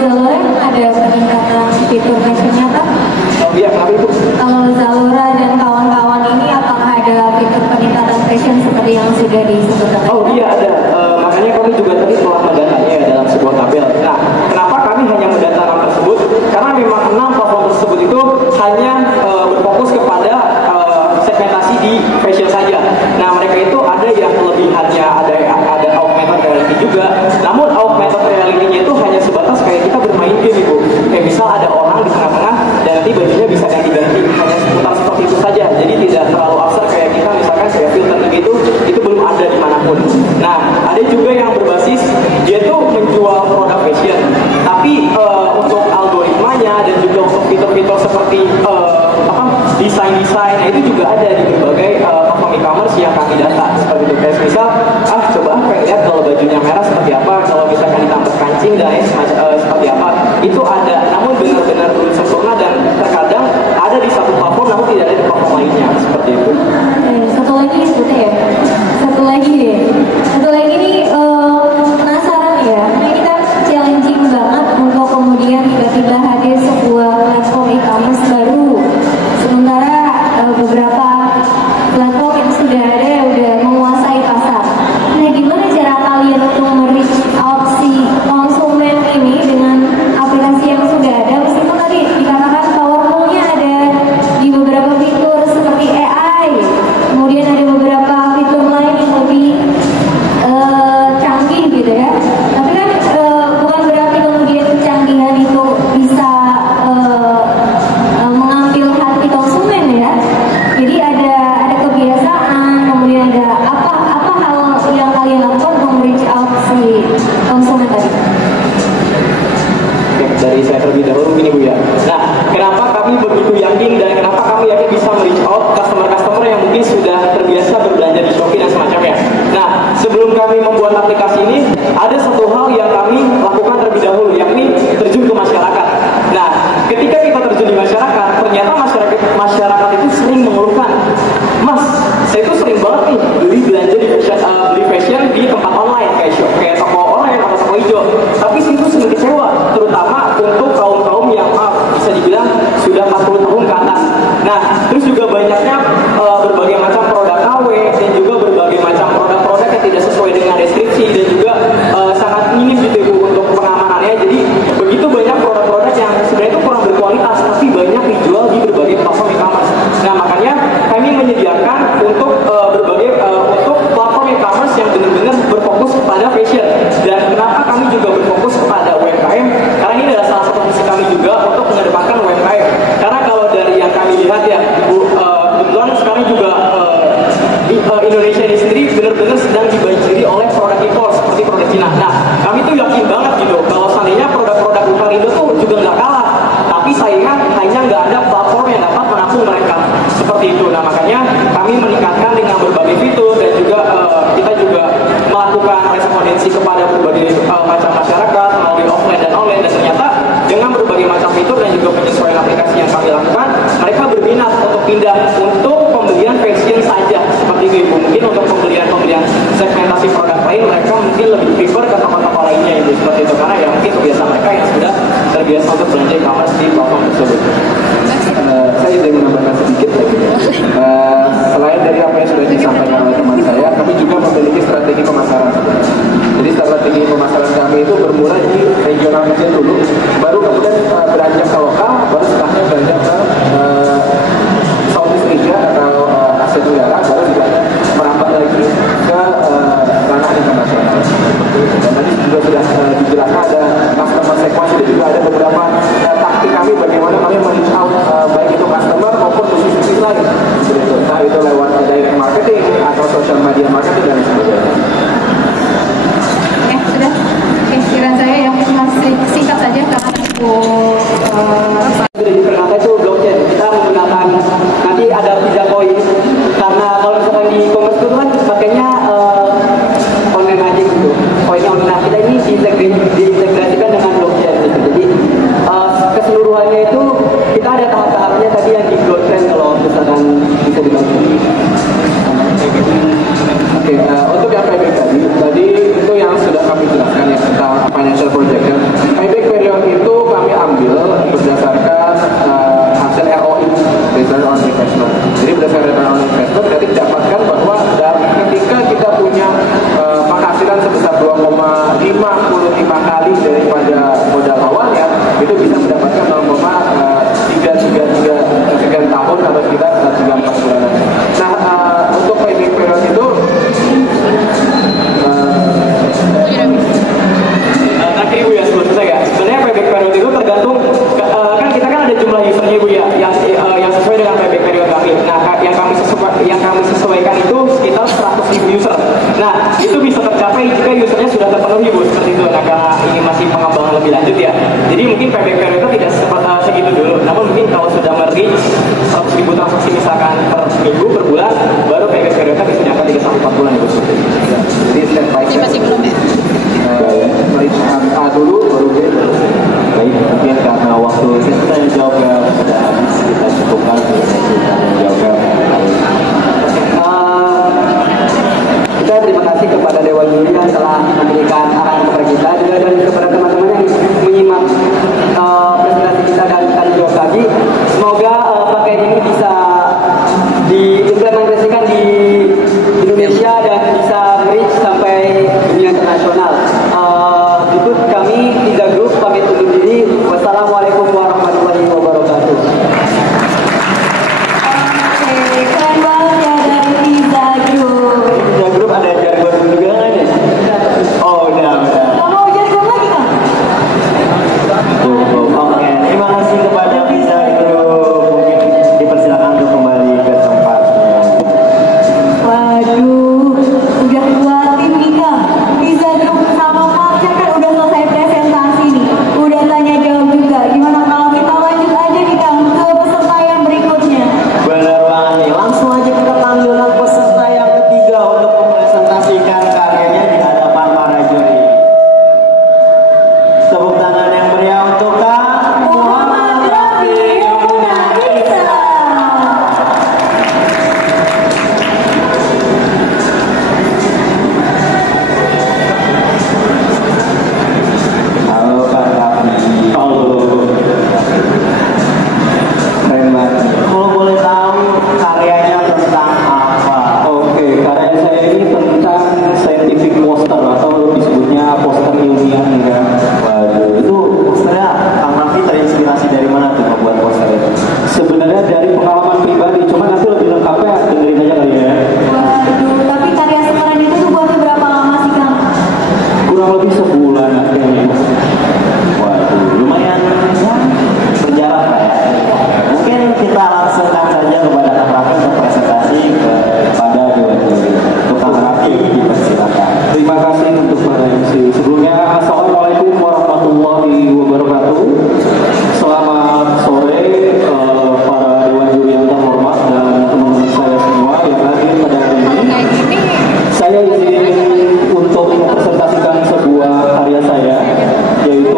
juga. Namun augmented reality-nya itu hanya sebatas kayak kita bermain game ibu. Kayak misal ada orang di tengah-tengah dan nanti bajunya bisa ganti-ganti, hanya seputar seperti itu saja. Jadi tidak terlalu abstrak kayak kita misalkan kayak filter begitu, itu belum ada dimanapun. Nah, ada juga yang berbasis dia tuh menjual produk fashion, tapi untuk algoritmanya dan juga untuk fitur-fitur seperti desain-desain, nah itu juga ada di berbagai platform e-commerce yang kami data. Seperti itu, kayak misal, coba pengen lihat kalau bajunya merah seperti apa, kalau misalkan ditambah kancing dan lain seperti apa, itu ada. Namun benar-benar belum sempurna dan terkadang ada di satu platform namun tidak ada di platform lainnya, seperti itu. Satu lagi sebutnya ya. Satu lagi nih penasaran ya. Ini kita challenging banget untuk kemudian tiba-tiba hadir sebuah platform e-commerce baru. Sementara beberapa platform yang sudah ada udah menguasai pasar. Nah, gimana cara kalian untuk reach out si konsumen ini dengan aplikasi yang sudah ada? Meskipun tadi dikatakan powerful-nya ada di beberapa fitur seperti AI, kemudian ada beberapa fitur lain yang lebih canggih gitu ya. Tapi kan bukan berarti kemudian kecanggihan itu bisa mengambil hati konsumen ya. Jadi ada kebiasaan, kemudian ada apa hal yang kalian lakukan untuk reach out si konsumen tadi? Dari saya terlebih dahulu ini Bu ya. Nah, kenapa kami begitu yakin dan kenapa kami yakin bisa reach out customer-customer yang mungkin sudah terbiasa berbelanja di Shopee dan semacamnya. Nah, sebelum kami membuat aplikasi ini, ada satu hal yang kami lakukan terlebih dahulu, yakni terjun ke masyarakat. Nah, ketika kita terjun di masyarakat, ternyata masyarakat itu sering mengeluhkan, Mas, saya itu sering banget nih belanja di fashion di tempat online kayak toko online atau toko hijau, tapi sih itu sering kecewa, terutama untuk kaum yang bisa dibilang sudah 40 tahun ke atas. Nah, terus juga banyaknya berbagai macam produk KW dan juga berbagai macam produk-produk yang tidak sesuai dengan deskripsi dan juga sangat minim gitu Bu untuk pengamanannya. Jadi begitu banyak produk-produk yang sebenarnya itu kurang berkualitas tapi banyak dijual di berbagai platform e-commerce. Nah, makanya kami menyediakan untuk untuk platform e-commerce yang benar-benar berfokus kepada fashion. Dan kenapa kami juga berfokus kepada UMKM? Karena ini adalah salah satu misi kami juga untuk mengedepankan UMKM. Karena kalau dari yang kami lihat ya, Bu, kebetulan sekarang juga Indonesia ini sendiri benar-benar sedang dibanjiri oleh produk impor seperti produk Cina. Nah, kami tuh yakin banget gitu kalau seandainya produk-produk lokal Indo tuh juga nggak kalah, tapi sayangnya hanya nggak ada platform yang dapat menampung mereka seperti itu. Nah, makanya kami meningkatkan dengan berbagai fitur dan juga kita juga melakukan respondensi kepada berbagai macam masyarakat melalui offline dan online, dan ternyata dengan berbagai macam fitur dan juga penyesuaian aplikasi yang kami lakukan, mereka berminat untuk pindah untuk pembelian fashion saja seperti itu. Mungkin untuk pembelian segmentasi produk lain mereka mungkin lebih prefer ke toko-toko lainnya itu seperti itu, karena ya mungkin kebiasaan mereka yang sudah terbiasa untuk belanja e-commerce di platform tersebut. Saya ingin menambahkan sedikit lagi. Selain dari apa yang sudah disampaikan oleh teman saya, kami juga memiliki strategi pemasaran. Jadi strategi pemasaran kami itu bermula di regional kecil dulu, baru kemudian beranjak ke lokal, baru setelahnya beranjak ke Southeast Asia atau Asia Tenggara, baru juga merambat lagi ke ranah internasional. Dan tadi juga sudah dijelaskan ada customer sequence, itu juga ada beberapa taktik kami bagaimana kami reach out baik itu customer maupun bisnis lain. Nah, itu lewat direct marketing atau social media marketing dan sebagainya. Sudah. Kira saya yang masih singkat saja karena aku sudah diperkenalkan itu blockchain. Kita menggunakan nanti ada Visa Coin, karena kalau misalkan di e-commerce itu kan pakainya online aja gitu, koinnya online. Nah, kita ini diintegrasikan dengan blockchain gitu. Jadi keseluruhannya itu kita ada tahap-tahapnya tadi yang di blockchain kalau misalkan bisa dibantu. Oke, untuk yang payback tadi itu yang sudah kami jelaskan ya tentang financial projection. Payback period itu kami ambil berdasarkan hasil ROI, return on investment. Jadi berdasarkan return on investment berarti didapatkan bahwa ketika kita punya penghasilan sebesar 2,55 kali daripada modal awalnya, itu bisa mendapatkan 0,333 sekian tahun atau sekitar 3-4 bulanan. Nah, untuk payback period itu nih Bu, seperti itu. Karena ini masih pengembangan lebih lanjut ya. Jadi mungkin payback period itu tidak segitu dulu. Namun mungkin kalau sudah merich 100.000 transaksi misalkan per minggu, per bulan, baru payback periodnya bisa nyampe 3 sampai 4 bulan Ibu. Jadi step by step. Masih belum ya? Merich A dulu, baru B. Baik, mungkin karena waktu kita jawabnya sudah habis, kita cukupkan kita jawabnya. Kita terima kasih kepada Dewan Juri yang telah memberikan arahan kepada kita, juga dan kepada teman-teman yang menyimak presentasi kita dan tanya jawab tadi. Semoga paket ini bisa diimplementasikan di Indonesia dan bisa reach sampai dunia internasional. Berikut kami Pizza Group pamit undur diri. Wassalamualaikum warahmatullahi wabarakatuh. Oke, keren banget ya dari Pizza Group. Pizza Group ada jargon juga nggak nih? Oh udah. Gak mau jargon lagi kan? Cukup. Oke, terima kasih kepada Pizza Group. Mungkin dipersilakan untuk kembali ke tempatnya. Waduh, udah buat tim Ika. Pizza Group sama Marcia kan udah selesai presentasi nih. Udah tanya jawab juga. Gimana kalau kita lanjut aja nih Kang ke peserta yang berikutnya? Benar banget nih. Langsung aja kita panggilkan peserta yang ketiga untuk mempresentasikan karyanya di hadapan para juri. Tepuk tangan yang meriah untuk Kak Muhammad Rafi Munahisa. Halo Kak Raffi. Halo. Keren banget. Kalau boleh tahu karyanya tentang apa? Oke, karya saya ini tentang scientific poster atau disebutnya poster ilmiah ya. Waduh, itu posternya Kang Raffi terinspirasi dari mana tuh membuat poster itu? Sebenarnya dari pengalaman pribadi, cuma nanti lebih lengkapnya dengerin aja kali ya. Waduh, tapi karya sekeren itu tuh buatnya berapa lama sih Kang? Kurang lebih sebulan kayaknya. Waduh, lumayan ya, berjalan lah ya. Mungkin kita langsungkan saja kepada Kang Raffi untuk presentasi kepada Dewan Juri. Untuk Kang Raffi dipersilakan. Terima kasih untuk para MC. Sebelumnya, Assalamualaikum warahmatullahi wabarakatuh. Selamat sore para Dewan Juri yang terhormat dan teman-teman saya semua yang hadir pada hari ini. Saya izin untuk mempresentasikan sebuah karya saya, yaitu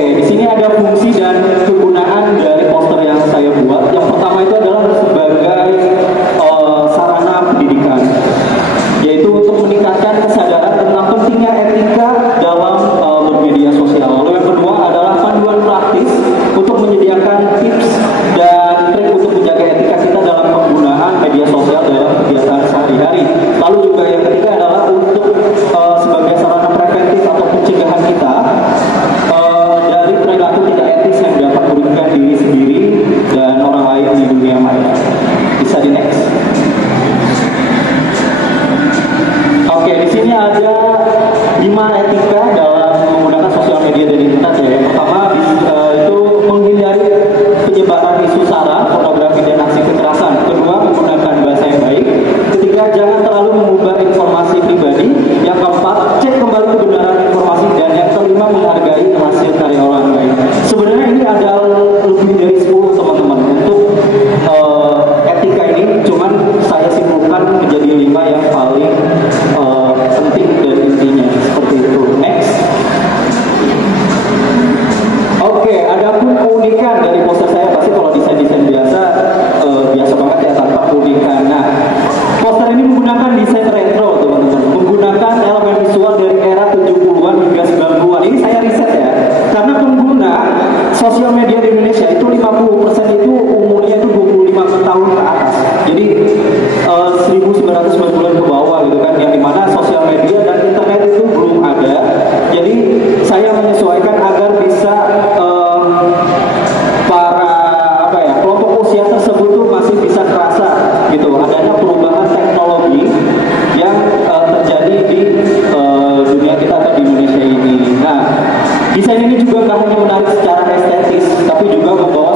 Oke, di sini ada fungsi dan kegunaan dari poster yang saya buat. Yang pertama itu adalah sebagai sarana pendidikan, yaitu untuk meningkatkan kesadaran tentang pentingnya etika dalam bermedia sosial. Lalu yang kedua adalah panduan praktis untuk menyediakan tips dan trik untuk menjaga etika kita dalam penggunaan media sosial dalam kegiatan sehari-hari. Lalu juga yang ketiga adalah untuk sebagai sarana preventif atau pencegahan kita dari perilaku tidak etis yang dapat merugikan diri sendiri dan orang lain di dunia maya. Bisa di next. Oke, di sini ada 5 etika dalam menggunakan sosial media dan internet ya. Yang pertama itu menghindari penyebaran isu sara, pornografi dan aksi kekerasan. Kedua, menggunakan bahasa yang baik. Ketiga, jangan terlalu mengubah informasi pribadi. Yang keempat, cek kembali kebenaran informasi. Dan yang kelima, menghargai hasil karya orang lain. Sebenarnya ini ada lebih dari 10 teman-teman untuk etika ini, cuman saya simpulkan menjadi 5 yang paling penting dan intinya seperti itu. Next. Oke, ada pun keunikan dari poster saya. Pasti kalau desain-desain biasa banget ya, tanpa keunikan. Nah, poster ini menggunakan desain retro teman-teman, menggunakan elemen visual dari era 70-an hingga 90-an. Ini saya riset ya, karena pengguna sosial media di Indonesia itu 50% itu umurnya itu 25 tahun ke atas. Jadi 1990-an ke bawah gitu kan, yang dimana sosial media dan internet itu belum ada. Jadi saya menyesuaikan agar bisa kelompok usia tersebut tuh masih bisa terasa gitu adanya perubahan teknologi yang terjadi di dunia kita atau di Indonesia ini. Nah, desain ini juga gak hanya menarik secara estetis, tapi juga membawa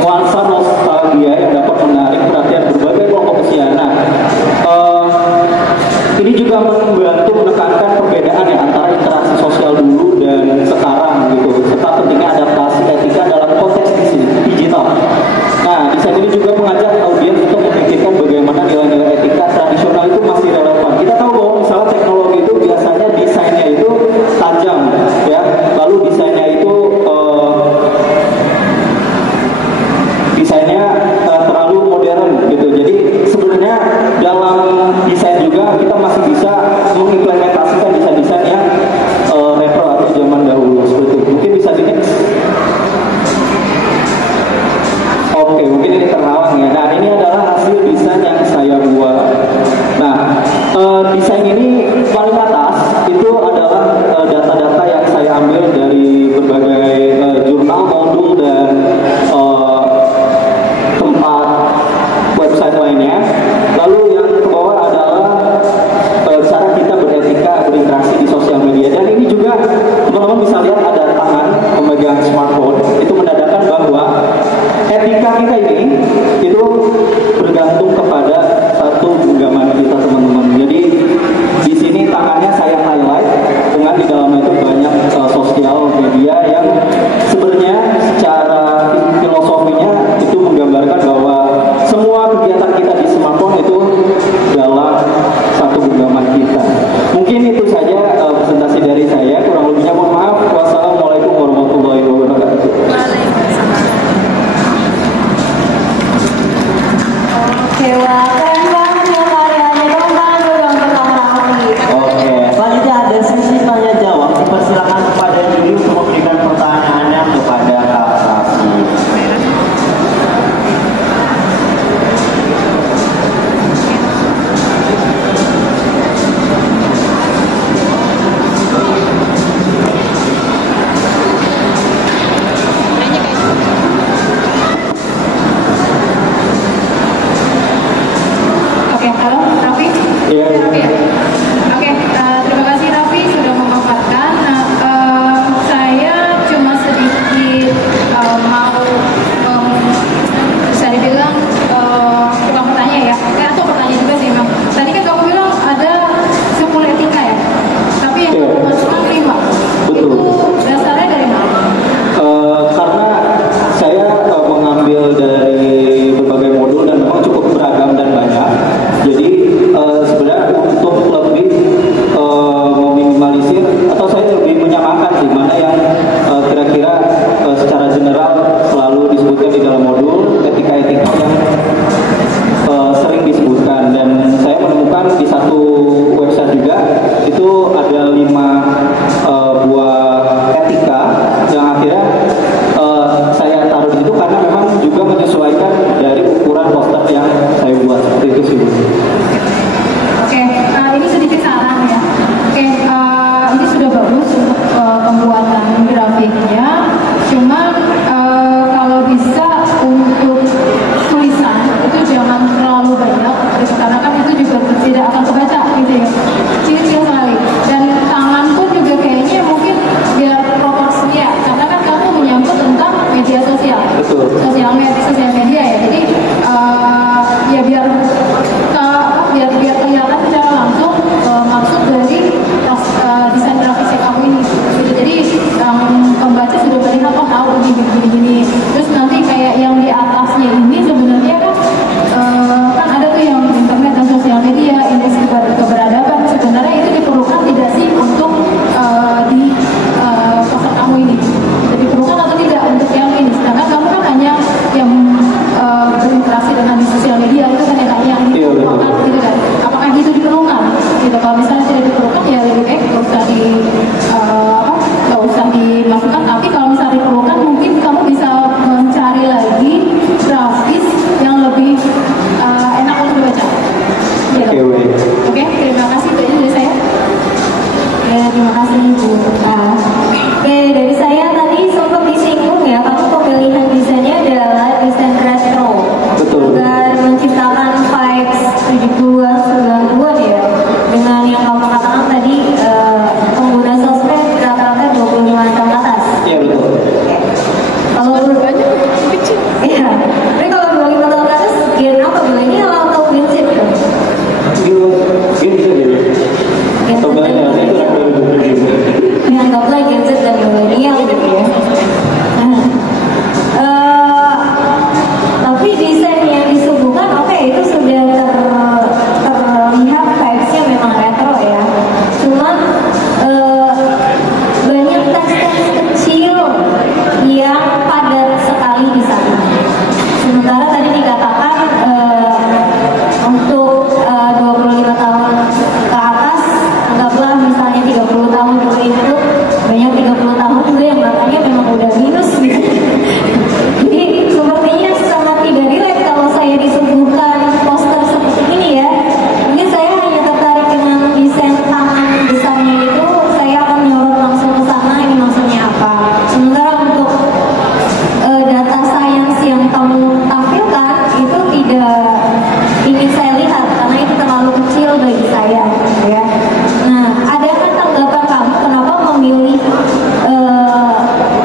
nuansa nostalgia yang dapat menarik perhatian berbagai kelompok usia. Nah, ini juga membantu menekankan perbedaan ya antara interaksi sosial dulu dan sekarang gitu, serta pentingnya adaptasi etika dalam konteks digital. Nah, desain ini juga mengajak audiens untuk memikirkan bagaimana nilai-nilai etika tradisional itu masih relevan. Kita tahu bahwa misalnya teknologi itu biasanya desainnya itu tajam ya, lalu desainnya itu sosial media ya. Jadi ya biar kelihatan secara langsung maksud dari desain grafis kamu ini. Gitu. Jadi pembaca sudah melihat oh tahu begini. Terus nanti kayak yang di atasnya ini sebenarnya kan ada tuh yang internet dan sosial media, indeks keberadaban. Sebenarnya itu diperlukan tidak sih untuk di poster kamu ini? Diperlukan atau tidak untuk yang ini? Karena kamu kan hanya yang berinteraksi dengan di sosial media itu kan yang diperlukan gitu kan? Apakah itu diperlukan? Gitu. Kalau misalnya tidak diperlukan ya lebih baik nggak usah dimasukkan. Tapi kalau misalnya diperlukan mungkin kamu bisa mencari lagi grafis yang lebih enak untuk dibaca. Gitu. Oke, terima kasih itu aja dari saya. Ya, terima kasih Bu. Oke, dari saya tadi sempat disinggung ya, kamu pemilihan desainnya adalah desain retro. Betul. Agar menciptakan vibes 70-an, 90-an ya. Dengan yang kamu katakan tadi, pengguna sosmed rata-rata 25 tahun ke atas. Iya betul. Kalau Kecil. iya, tapi kalau 25 tahun ke atas, gen apa? Milenial atau Gen Z? Gen Z ya. Gen Z Atau dan anggaplah Gen Z dan milenial gitu ya. Tapi desain yang disuguhkan oke, itu sudah terlihat vibes-nya memang retro ya. Cuman banyak teks-teks kecil yang padat sekali di sana. Sementara tadi dikatakan untuk 25 tahun ke atas, anggaplah misalnya 30 tahun juga itu banyak 30 tahun juga yang matanya memang udah minus gitu. Jadi sepertinya sangat tidak relate kalau saya disuguhkan poster seperti ini ya. Mungkin saya hanya tertarik dengan desain tangan besarnya itu, saya akan nyorot langsung ke sana ini maksudnya apa. Sementara untuk data sains yang kamu tampilkan itu tidak ingin saya lihat karena itu terlalu kecil bagi saya ya. Nah, adakah tanggapan kamu kenapa memilih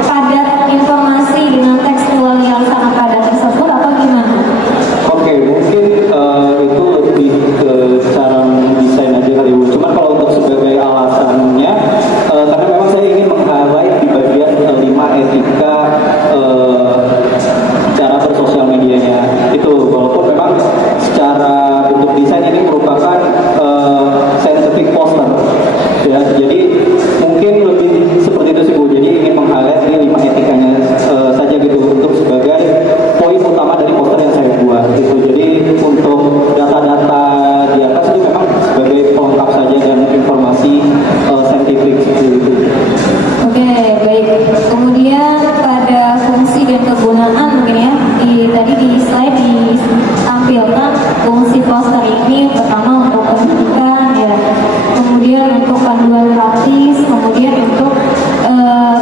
padat informasi dengan tekstual yang sangat padat tersebut atau gimana? Oke, mungkin itu lebih ke cara desain aja kali Bu. Cuman kalau untuk sebagai alasannya, karena memang saya ingin meng-highlight di bagian 5 etika cara bersosial medianya itu, walaupun memang secara bentuk desain ini merupakan scientific poster ya, jadi mungkin lebih seperti itu sih Bu. Jadi ingin meng-highlight di 5 etikanya saja gitu untuk sebagai poin utama dari poster yang saya buat gitu. Jadi untuk data-data di atas itu memang sebagai pelengkap saja dan informasi saintifik gitu. Oke, baik. Kemudian pada fungsi dan kegunaan mungkin ya, tadi di slide ditampilkan fungsi poster ini pertama untuk pendidikan ya, kemudian untuk panduan praktis, kemudian untuk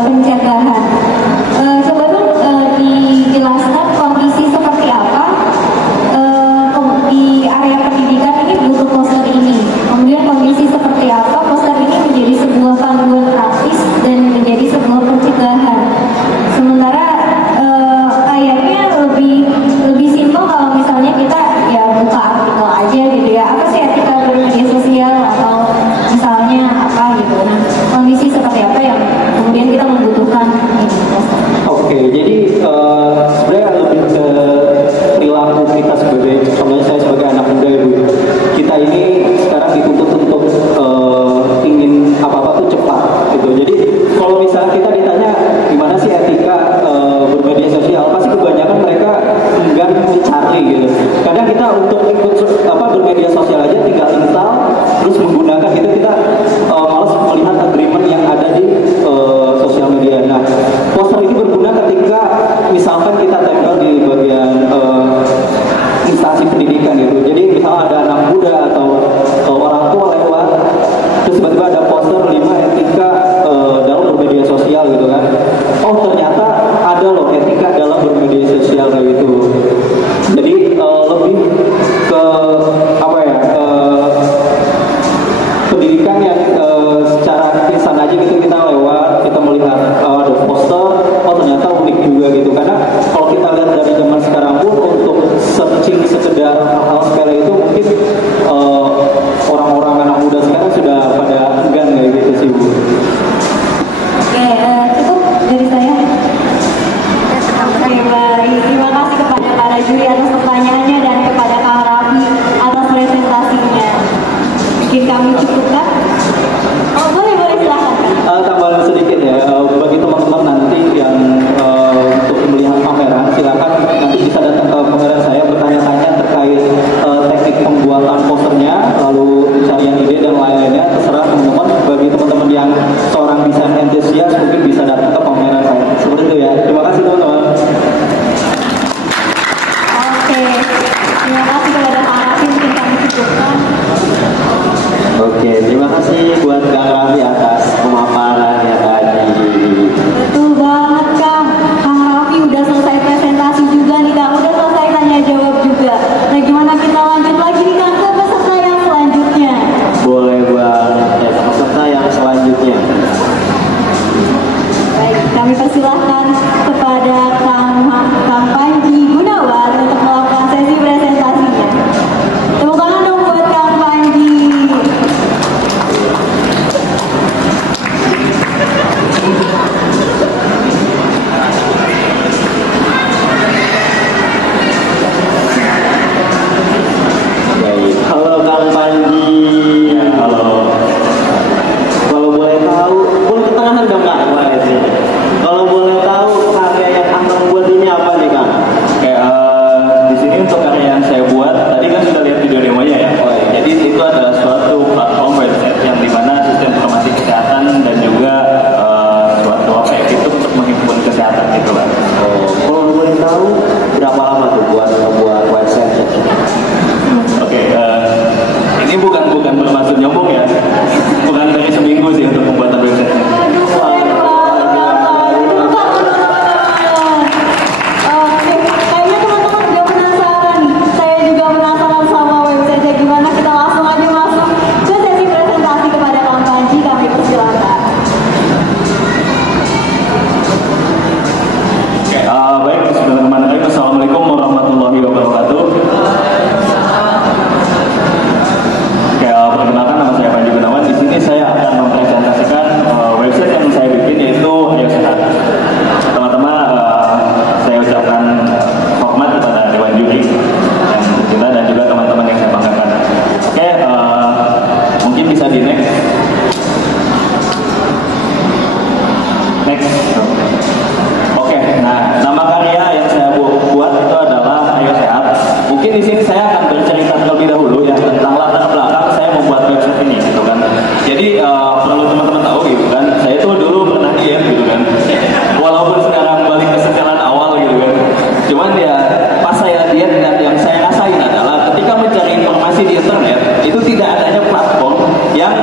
pencegahan. Coba dong dijelaskan kondisi seperti apa di area pendidikan ini butuh poster ini, kemudian kondisi seperti apa poster ini menjadi sebuah panduan praktis dan menjadi sebuah pencegahan. Sementara kayaknya lebih simpel kalau misalnya kita ya buka artikel aja gitu ya, apa sih etika bermedia sosial atau misalnya apa gitu. Nah, kondisi seperti apa yang kemudian kita membutuhkan ini poster. Oke, jadi sebenarnya lebih ke perilaku kita sebagai, contohnya saya sebagai anak muda ya Bu. Kita ini sekarang dituntut untuk ingin apa-apa tuh cepat gitu. Jadi kalau misalnya kita ditanya gimana sih etika bermedia sosial, pasti kebanyakan mereka enggan mencari gitu. Kadang kita untuk ikut bermedia sosial aja tinggal install terus menggunakan gitu, kita malas melihat agreement yang ada di sosial media. Nah, poster ini berguna ketika misalkan kita tempel di bagian instansi pendidikan gitu. Jadi misalnya ada anak muda atau orang tua lewat, terus tiba-tiba ada poster 5 etika dalam bermedia sosial gitu kan. Oh ternyata ada loh etika dalam bermedia sosial kayak gitu. Jadi lebih ke apa ya, pendidikan yang secara insan aja gitu, kita lewat, kita melihat ada poster, oh kami persilahkan kepada Kang Panji Gunawan untuk melakukan sesi presentasinya. Tepuk tangan dong buat Kang Panji. Halo Kang Panji. Ya, halo. Kalau boleh tahu, boleh ketengahan dong Kang? Boleh sih. Kalau boleh tahu karya yang Akang buat ini apa nih Kang? Oke, di sini untuk karya yang saya buat, tadi kan sudah lihat video demonya ya. Jadi itu adalah suatu platform website yang dimana sistem informasi kesehatan dan juga suatu apa ya, itu untuk menghimpun kesehatan gitu kan. Kalau boleh tahu berapa lama tuh buat website? Oke, ini bukan bermaksud nyombong ya, bukan dari seminggu sih untuk pembuatan website-nya. Aduh, keren banget. Oke, kayaknya teman-teman udah penasaran nih. Saya juga penasaran sama website-nya gimana. Kita langsung aja masuk ke sesi presentasi kepada Kang Panji. Kami persilakan. Oke, baik, bismillahirrahmanirrahim. Assalamualaikum warahmatullahi wabarakatuh. Oke, perkenalkan nama saya Panji Gunawan. Di sini saya akan mempresentasikan website yang saya bikin, yaitu Ayo Sehat. Pertama-tama saya ucapkan hormat kepada Dewan Juri yang kita dan juga teman-teman yang saya banggakan. Oke, mungkin bisa di next. Oke, nah nama karya yang saya buat itu adalah Ayo Sehat. Mungkin di sini saya akan bercerita terlebih dahulu ya tentang latar belakang saya membuat website ini gitu kan. Jadi perlu teman-teman tahu gitu kan, saya itu dulu pernah diet gitu kan. Walaupun sekarang balik ke sejalan awal gitu kan. Cuman ya pas saya diet dan yang saya rasain adalah ketika mencari informasi di internet itu tidak adanya platform yang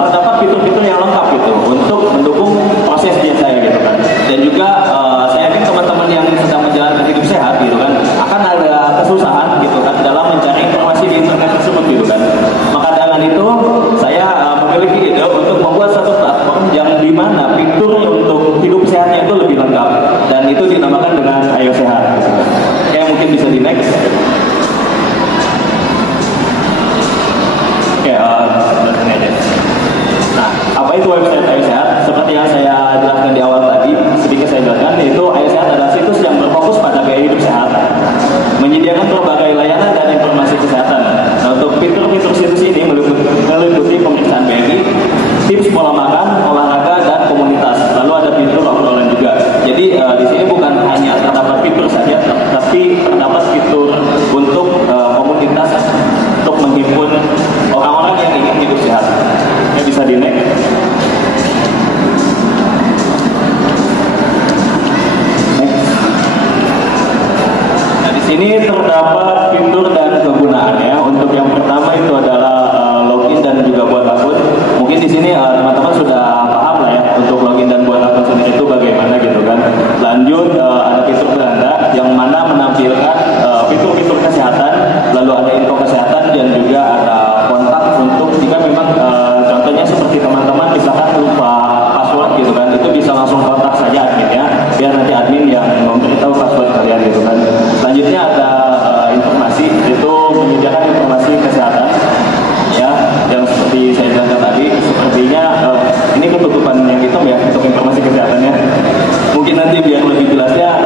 terdapat fitur-fitur yang lengkap gitu untuk mendukung proses diet saya gitu kan. Dan juga saya yakin teman-teman yang sedang menjalankan hidup sehat gitu kan akan ada kesusahan gitu kan dalam mencari informasi di internet tersebut gitu kan. Maka dengan itu saya memiliki ide untuk membuat satu platform yang dimana fitur untuk hidup sehatnya itu lebih lengkap dan itu dinamakan dengan Ayo Sehat. Oke, mungkin bisa di next. Oke, ini aja. Nah, apa itu website Ayo Sehat? Seperti yang saya jelaskan di awal tadi, sedikit saya jelaskan, yaitu Ayo Sehat adalah situs yang berfokus pada gaya hidup sehat, menyediakan berbagai layanan dan informasi kesehatan. Nah, untuk fitur-fitur situs ini meliputi pemeriksaan BMI, tips pola makan, olahraga, dan komunitas. Lalu ada fitur obrolan juga. Jadi di sini bukan hanya terdapat fitur saja, tapi terdapat fitur untuk komunitas untuk menghimpun orang-orang yang ingin hidup sehat. Ya, bisa di next. Nah, di sini terdapat fitur dan kegunaannya. Untuk yang pertama itu adalah login dan juga buat akun. Mungkin di sini teman-teman sudah paham lah ya untuk login dan buat akun sendiri itu bagaimana gitu kan. Lanjut ada fitur beranda yang mana menampilkan fitur-fitur kesehatan, lalu ada info kesehatan dan juga ada kontak untuk jika memang contohnya seperti teman-teman misalkan lupa password gitu kan, itu bisa langsung kontak saja adminnya biar nanti admin yang memberitahu password kalian gitu kan. Selanjutnya ada informasi, itu menyediakan informasi kesehatan ya, yang seperti saya jelaskan tadi, sepertinya ini ketutupan yang hitam ya untuk informasi kesehatannya. Mungkin nanti biar lebih jelasnya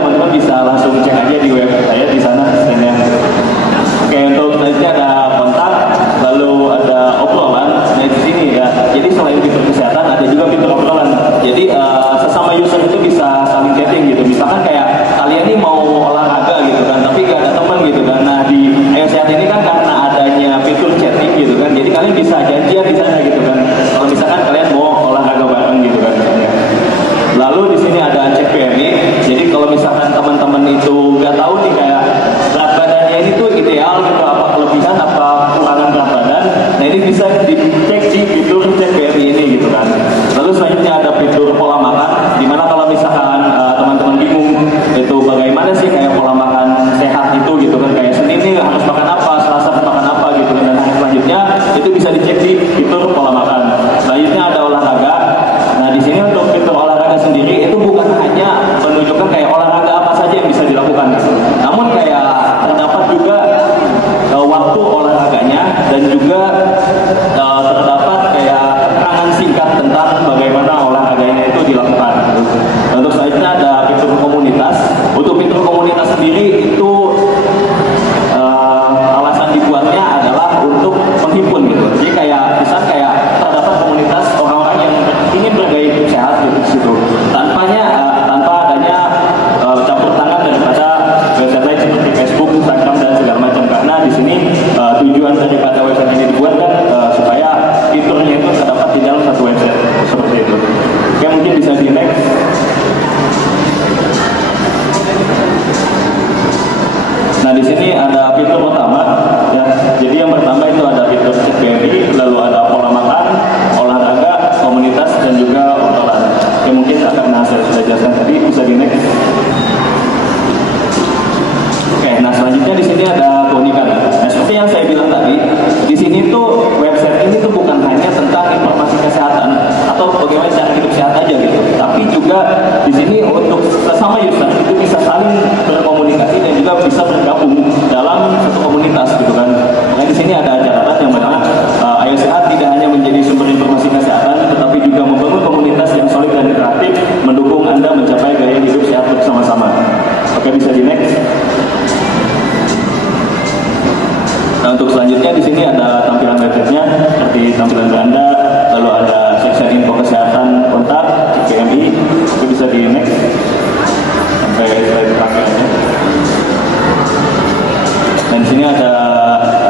ada fitur utama ya. Jadi yang pertama itu ada fitur cek BMI, lalu ada pola makan, olahraga, komunitas dan juga obrolan. Yang mungkin akan saya sudah jelaskan tadi, bisa di next. Oke, nah selanjutnya di sini ada keunikan. Nah seperti yang saya bilang tadi, di sini tuh website ini tuh bukan hanya tentang informasi kesehatan atau bagaimana cara hidup sehat aja gitu, tapi juga di sini untuk sesama user itu bisa saling berkomunikasi dan juga bisa bergabung dalam satu komunitas gitu kan. Nah di sini ada catatan yang mana Ayo Sehat tidak hanya menjadi sumber informasi kesehatan, tetapi juga membangun komunitas yang solid dan interaktif, mendukung Anda mencapai gaya hidup sehat bersama-sama. Oke, bisa di next. Nah untuk selanjutnya di sini ada tampilan websitenya seperti tampilan beranda, lalu ada section info kesehatan kontak BMI, itu bisa di next sampai slide terakhirnya. Dan di sini ada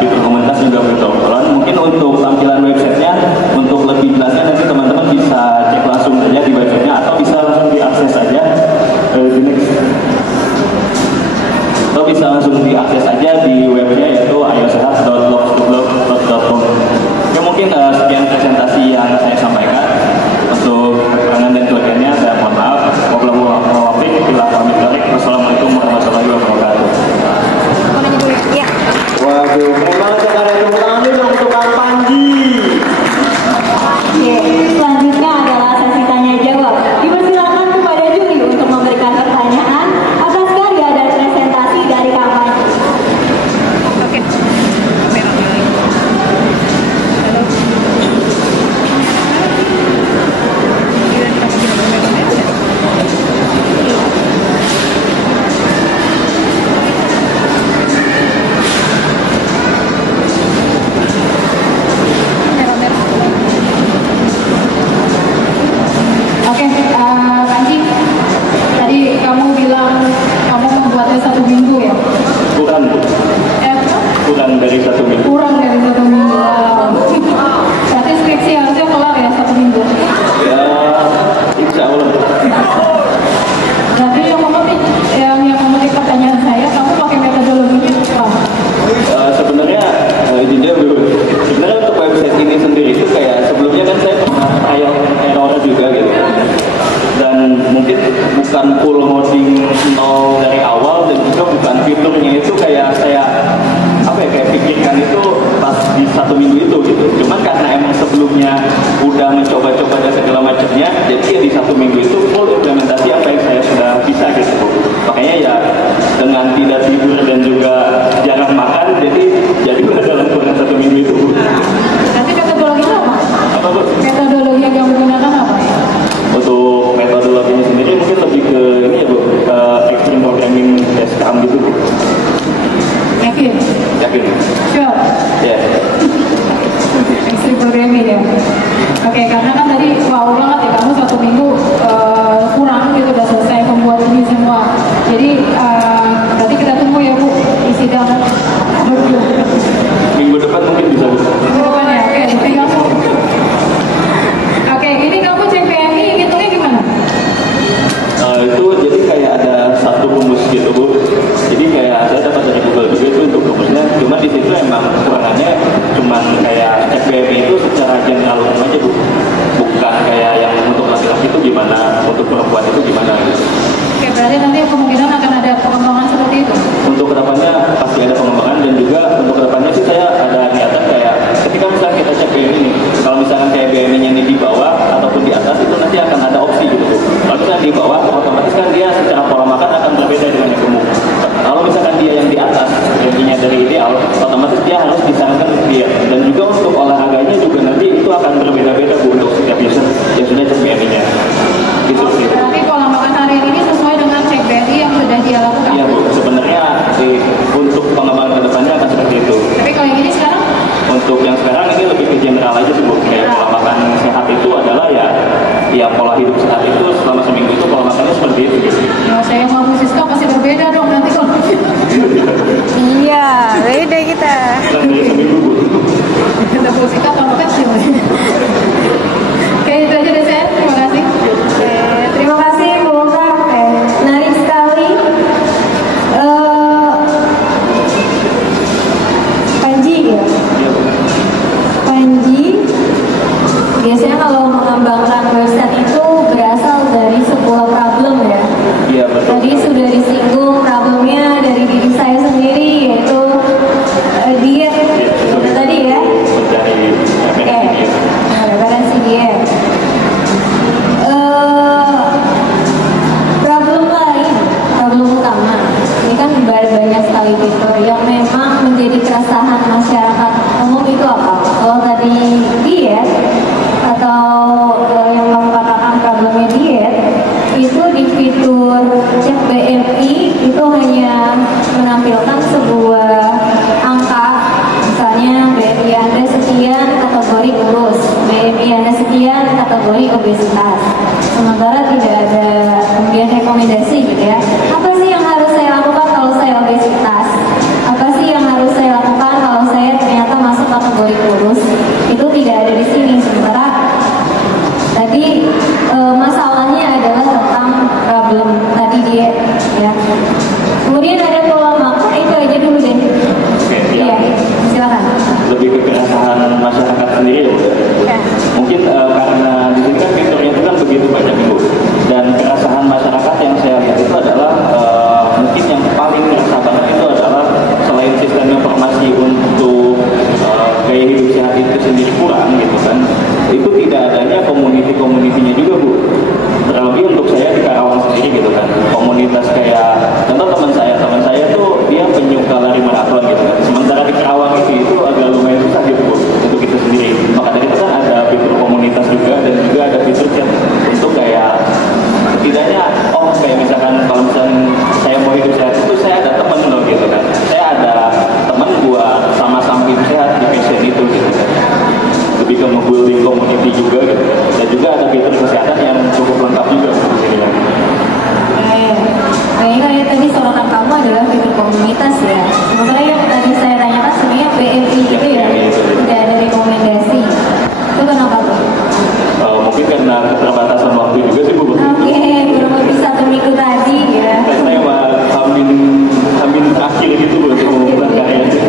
fitur komunitas juga fitur obrolan. Mungkin untuk tampilan websitenya untuk lebih jelasnya nanti teman-teman bisa cek langsung saja di websitenya atau bisa langsung diakses saja di next. Atau bisa langsung diakses aja di webnya yaitu ayosehat.blogspot.com. Oke, mungkin sekian presentasi yang saya sampaikan. Untuk kekurangan dan kelebihannya saya mohon maaf. Wassalamualaikum warahmatullahi wabarakatuh. Waduh, keren banget ya karya tepuk tangan dulu untuk Kang Panji. Oke, selanjutnya adalah sesi tanya jawab. Dipersilakan kepada juri untuk memberikan pertanyaan atas karya dan presentasi dari Kang Panji. Oke. Oke, Panji, tadi kamu bilang kamu membuatnya 1 minggu ya? Bukan, kurang dari 1 minggu. Kurang dari 1 minggu. Berarti skripsi harusnya kelar ya 1 minggu. Ya, insya Allah. Berarti yang memetik pertanyaan saya, kamu pakai metodologinya apa? Sebenarnya ini dia dulu. Sebenarnya untuk website ini sendiri itu kayak sebelumnya kan saya pernah trial error juga gitu. Dan mungkin bukan full coding nol dari awal dan juga bukan fiturnya itu kayak saya kayak pikirkan itu pas di 1 minggu itu gitu. Cuman karena emang sebelumnya udah mencoba-coba dan segala macamnya, jadi ya di 1 minggu itu full implementasi apa yang saya sudah bisa gitu. Makanya ya dengan tidak tidur dan juga jarang makan, jadi udah dalam kurang 1 minggu itu. Nanti metodologinya apa? Apa Bu? Metodologi yang kamu gunakan apa? Untuk metodologinya sendiri mungkin lebih ke ini ya Bu, ke extreme programming Scrum gitu Bu. Yakin? Yakin? Sure. Ya. Extreme programming ya. Oke, karena kan tadi wow banget ya kamu 1 minggu kurang gitu udah selesai membuat ini semua. Jadi berarti kita tunggu ya Bu di sidang Minggu depan mungkin bisa Bu. minggu depan ya. Oke, jadi kamu. Oke, ini kamu cek PMI hitungnya gimana? Itu jadi kayak ada satu rumus gitu Bu. Jadi kayak saya dapat dari Google juga itu untuk rumusnya. Cuma di situ emang kekurangannya cuman kayak cek BMI itu secara general aja Bu. Bukan kayak yang untuk laki-laki itu gimana, untuk perempuan itu gimana gitu. Oke, berarti nanti kemungkinan akan ada pengembangan seperti itu. Untuk kedepannya pasti ada pengembangan dan juga untuk kedepannya sih saya ada niatan kayak ketika misalnya kita cek BMI nih, kalau misalkan kayak BMI-nya ini di bawah ataupun di atas itu nanti akan ada opsi gitu. Kalau misalnya di bawah otomatis kan dia secara pola makan akan berbeda dengan yang gemuk. Kalau misalkan dia yang di atas BMI-nya dari ideal, otomatis dia harus disarankan dia. Dan juga untuk olahraganya juga nanti itu akan berbeda-beda Bu untuk setiap user yang sudah cek BMI-nya. Gitu sih. Berarti pola makan harian ini sesuai dengan cek BMI yang sudah dia lakukan. Iya Bu, sebenarnya untuk pengembangan kedepannya akan seperti itu. Tapi kalau yang ini sekarang? Untuk yang sekarang ini lebih ke general aja sih Bu. Kayak pola makan sehat itu adalah ya pola hidup sehat itu selama seminggu itu pola makannya seperti itu gitu. Ya, saya mau Siska pasti berbeda dong nanti kalau Iya, beda kita. Kurang dari seminggu Bu. kita Siska kalau kecil. Oke, itu aja dari saya. Terima kasih. Terima kasih Bu Oka. Menarik sekali. Iya betul. Tadi sudah disinggung problemnya dari diri saya sendiri, yaitu diet. Itu tadi ya. Mencari referensi diet. Referensi diet. Problem lain, problem utama. Ini kan banyak sekali fitur yang memang menjadi keresahan masyarakat umum. Itu apa? Kalau tadi diet atau yang kamu katakan problemnya diet, itu di fitur cek BMI itu hanya menampilkan sebuah angka, misalnya BMI Anda sekian kategori kurus, BMI Anda sekian kategori obesitas. Sementara tidak ada kemudian rekomendasi gitu ya. Apa sih yang harus saya lakukan kalau saya obesitas? Apa sih yang harus saya lakukan kalau saya ternyata masuk kategori kurus? Itu tidak ada di sini. Sementara tadi masalahnya adalah tentang problem tadi diet ya. Kemudian ada pola makan, itu aja dulu deh. Oke, Iya, silakan. lebih ke keresahan masyarakat sendiri ya, Bu. Mungkin karena di sini kan fiturnya itu kan begitu banyak, Bu. Dan keresahan masyarakat yang saya lihat itu adalah mungkin yang paling resah banget itu adalah selain sistem informasi untuk gaya hidup sehat itu sendiri kurang gitu kan, itu tidak adanya komunitinya juga, Bu. Terlebih untuk saya di Karawang sendiri gitu kan, komunitas kayak contoh teman saya tuh dia penyuka lari maraton gitu kan. Sementara di Karawang itu agak lumayan susah gitu, Bu, untuk itu sendiri. Maka dari itu kan ada fitur komunitas juga, dan juga ada fitur chat untuk kayak setidaknya kayak misalkan kalau misalkan saya mau hidup sehat itu saya ada teman loh gitu kan. Saya ada teman buat sama-sama hidup sehat di passion itu gitu kan. Lebih ke nge-building community juga gitu. Dan juga ada fitur kesehatan yang cukup lengkap juga di sini kan. Kayak tadi sorotan kamu adalah fitur komunitas ya. Sementara yang tadi saya tanyakan sebenarnya BMI itu ya, tidak ada rekomendasi. Itu kenapa tuh? Mungkin karena keterbatasan waktu juga sih, Bu. Oke, kurang lebih 1 minggu tadi ya. Saya hamin terakhir gitu, Bu, untuk mengumumkan karyanya.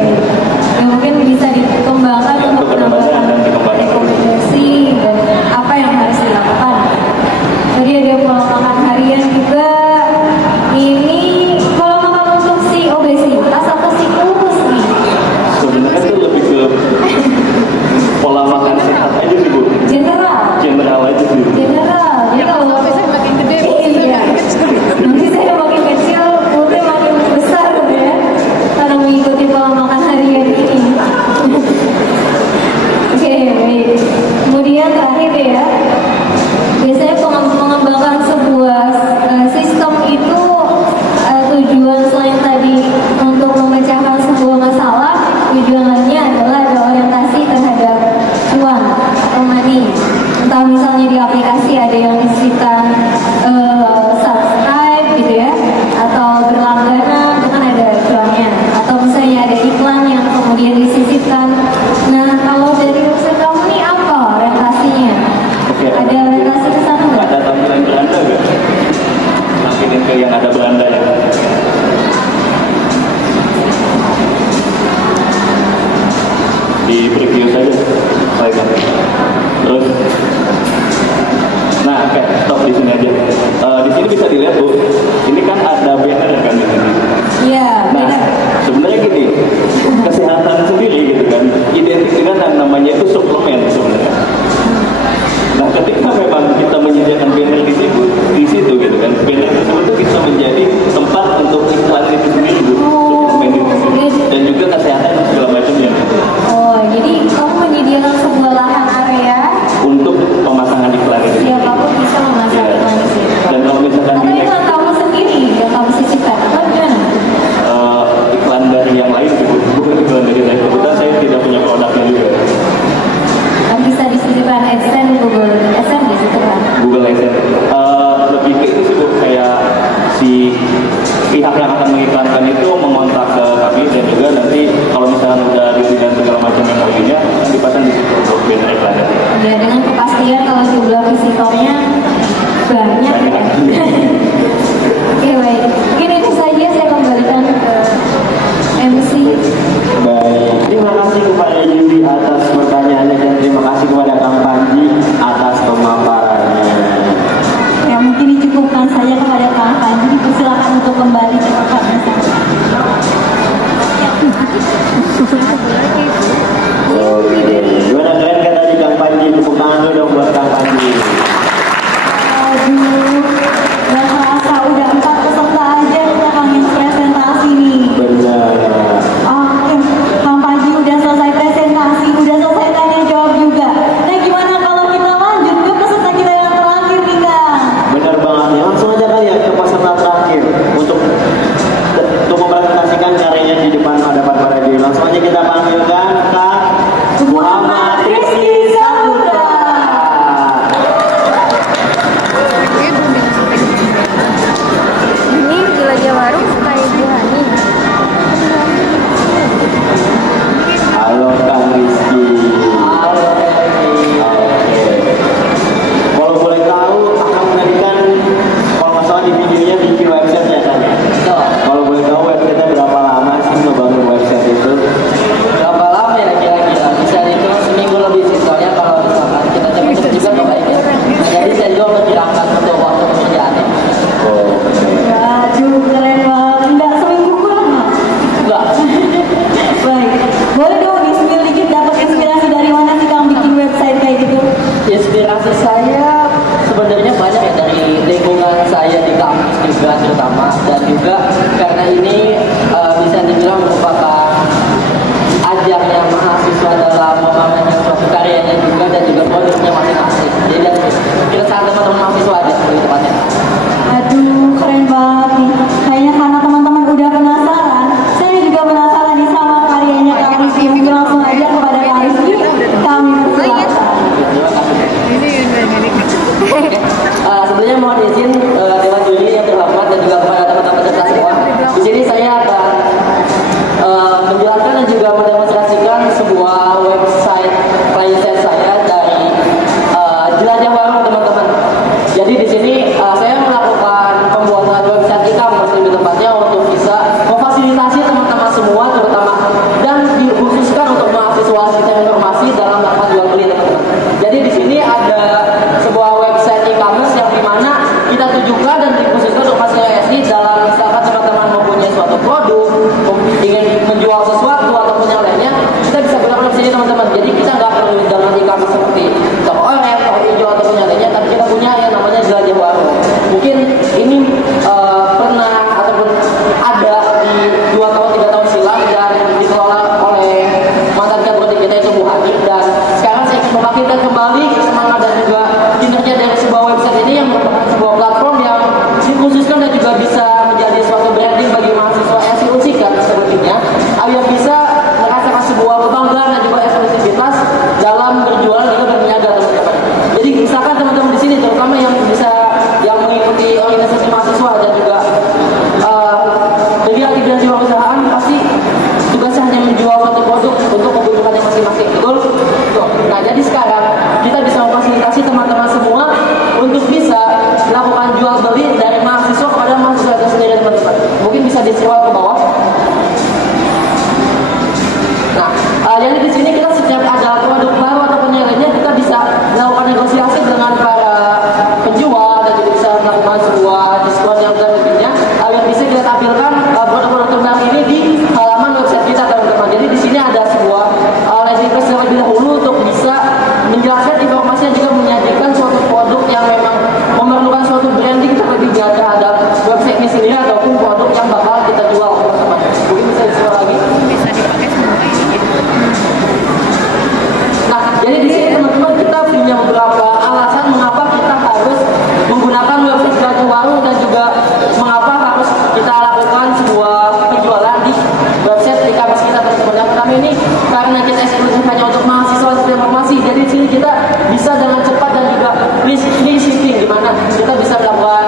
Ya mungkin bisa dikembangkan untuk menambahkan rekomendasi dan apa yang harus dilakukan. Tadi ada pola makan harian juga. Ini pola makan untuk si obesitas atau si kurus nih? Sebenarnya itu lebih ke pola makan sehat aja sih, Bu. General aja sih. General. Jadi kalau Saya makin gede, iya. Nanti saya makin kecil, perutnya makin besar ya. Karena mengikuti pola makan harian ini. Oke, baik. Kemudian terakhir ya, biasanya mengembangkan sebuah sistem itu tujuan selain tadi untuk memecahkan sebuah masalah, tujuan lainnya adalah ada orientasi terhadap cuan atau money. Entah misalnya di aplikasi ada yang disisipkan subscribe gitu ya, atau berlangganan, itu kan ada cuannya. Atau misalnya ada iklan yang kemudian disisipkan. Nah, kalau dari website kamu nih apa orientasinya? Oke, Ada orientasi ke sana nggak? ada tampilan beranda nggak? Tampilin ke yang ada beranda ya. Di preview saja, baik kan? Terus, nah, oke, stop di sini aja. Di sini bisa dilihat, Bu, ini kan ada banner kan di sini. Iya, Nah, benar. sebenarnya gini, kesehatan sendiri gitu kan, identik dengan yang namanya itu suplemen sebenarnya. Nah, ketika memang kita menyediakan banner di situ gitu kan, banner tersebut itu bisa menjadi tempat untuk iklan itu sendiri, Bu. Suplemen itu sendiri. Dan juga kesehatan dan segala macamnya. Oh, jadi kamu menyediakan sebuah lahan area, Untuk pemasangan iklan itu. siapapun bisa memasang Ya. iklan di situ. Dan kalau misalkan Atau di iklan kamu sendiri yang kamu sisipkan atau gimana? iklan dari yang lain gitu, bukan iklan dari saya. Kebetulan saya tidak punya produknya juga. Kan bisa disisipkan AdSense, Google AdSense di situ kan? Google AdSense. Lebih ke itu sih, Bu, kayak si pihak yang akan mengiklankan itu mengontak ke kami, dan juga nanti kalau misalnya udah dengan segala macam MOU-nya dipasang di situ untuk banner iklannya. Ya, dengan kepastian kalau jumlah visitornya banyak. Oke, baik. Mungkin itu saja, saya kembalikan ke MC. Baik, terima kasih kepada Yudi atas pertanyaannya, dan terima kasih kepada Kang Panji atas pemaparannya. Ya, mungkin dicukupkan saja kepada Kang Panji. jelajah warung suka Ibu Hani. Halo Kang Rizky. Halo. Oke. Kalau boleh tahu, Akang tadi kan kalau nggak salah di videonya bikin website ya kan ya? Kalau boleh tahu website-nya berapa lama sih ngebangun website itu? Berapa lama ya kira-kira? Bisa dihitung seminggu lebih sih, soalnya kalau misalkan kita cepet-cepet juga kebaikan. Jadi saya juga memperkirakan untuk waktu pekerjaannya. Oh, Waduh, keren banget. Enggak seminggu kurang, Mas? Enggak. Baik. Boleh dong di-spill dikit dapat inspirasi dari mana sih Kang bikin website kayak gitu? Inspirasi saya sebenarnya banyak ya dari lingkungan saya di kampus juga terutama, dan juga karena ini bisa dibilang merupakan ajarnya mahasiswa dalam memamerkan suatu karyanya juga dan juga produknya masing-masing. Jadi kita saat teman-teman mahasiswa aja lebih tepatnya. Aduh, keren banget nih. Kayaknya karena teman-teman udah penasaran, saya juga penasaran nih sama karyanya Kang Rizky. Mungkin langsung aja kepada Kang Rizky, kami persilakan. Sebelumnya mohon izin Dewan Juri yang terhormat dan juga kepada teman-teman peserta semua. Di sini saya akan menjelaskan dan juga mendemonstrasikan sebuah website klien saya dari Jelajah Warung teman-teman. Jadi di sini saya melakukan pembuatan website e-commerce lebih tepatnya untuk bisa memfasilitasi teman-teman semua terutama dan dikhususkan untuk mahasiswa sistem informasi dalam rangka jual beli teman-teman. Jadi di sini ada sebuah website e-commerce yang dimana kita tujukan dan dikhususkan untuk mahasiswa SD dalam misalkan teman-teman mempunyai suatu produk, ingin menjual sesuatu ataupun yang lainnya, kita bisa gunakan website ini teman-teman. Jadi kita nggak perlu dengan e-commerce seperti toko online, toko hijau ataupun yang lainnya, tapi kita punya yang namanya Jelajah Warung. Mungkin ini pernah ataupun ada di 2 tahun 3 tahun silam dan dikelola oleh mantan ketua kita itu Bu Hani, dan sekarang saya ingin membangkitkan kembali semangat dan juga kinerja dari sebuah website ini yang merupakan sebuah platform yang dikhususkan dan juga bisa menjadi suatu branding bagi mahasiswa SIUC kan sebetulnya, agar bisa merasakan sebuah kebanggaan dan juga eksklusivitas dalam berjualan dan juga berniaga teman-teman. Jadi misalkan teman-teman di sini terutama yang bisa yang mengikuti organisasi mahasiswa dan juga bagi aktivitas di perusahaan, pasti tugasnya hanya menjual suatu produk untuk kebutuhannya masing-masing. Betul? Nah, jadi sekarang kita bisa memfasilitasi teman-teman semua untuk bisa melakukan jual beli dari mahasiswa kepada mahasiswa itu sendiri teman-teman. Mungkin bisa di-scroll ke bawah. Nah, jadi di sini kita setiap ada produk baru ataupun yang lainnya, kita bisa melakukan negosiasi dengan para penjual dan juga bisa melakukan sebuah diskon yang lebihnya agar bisa kita tampilkan produk-produk terbaru ini di halaman website kita teman-teman. Jadi di sini ada sebuah landing page terlebih dahulu untuk bisa menjelaskan informasi dan juga menyajikan suatu produk yang memang memerlukan suatu branding terlebih terhadap website ini sendiri ataupun produk yang bakal kita jual teman-teman. Mungkin bisa disuruh lagi. Bisa dipakai semua ini. Nah, jadi di sini teman-teman kita punya beberapa alasan mengapa kita harus menggunakan website Jelajah Warung dan juga mengapa harus kita lakukan sebuah penjualan di website e-commerce kita teman-teman. Yang pertama ini karena kita eksklusif hanya untuk mahasiswa sistem informasi. Jadi di sini kita bisa dengan cepat dan juga free shipping, di mana kita bisa melakukan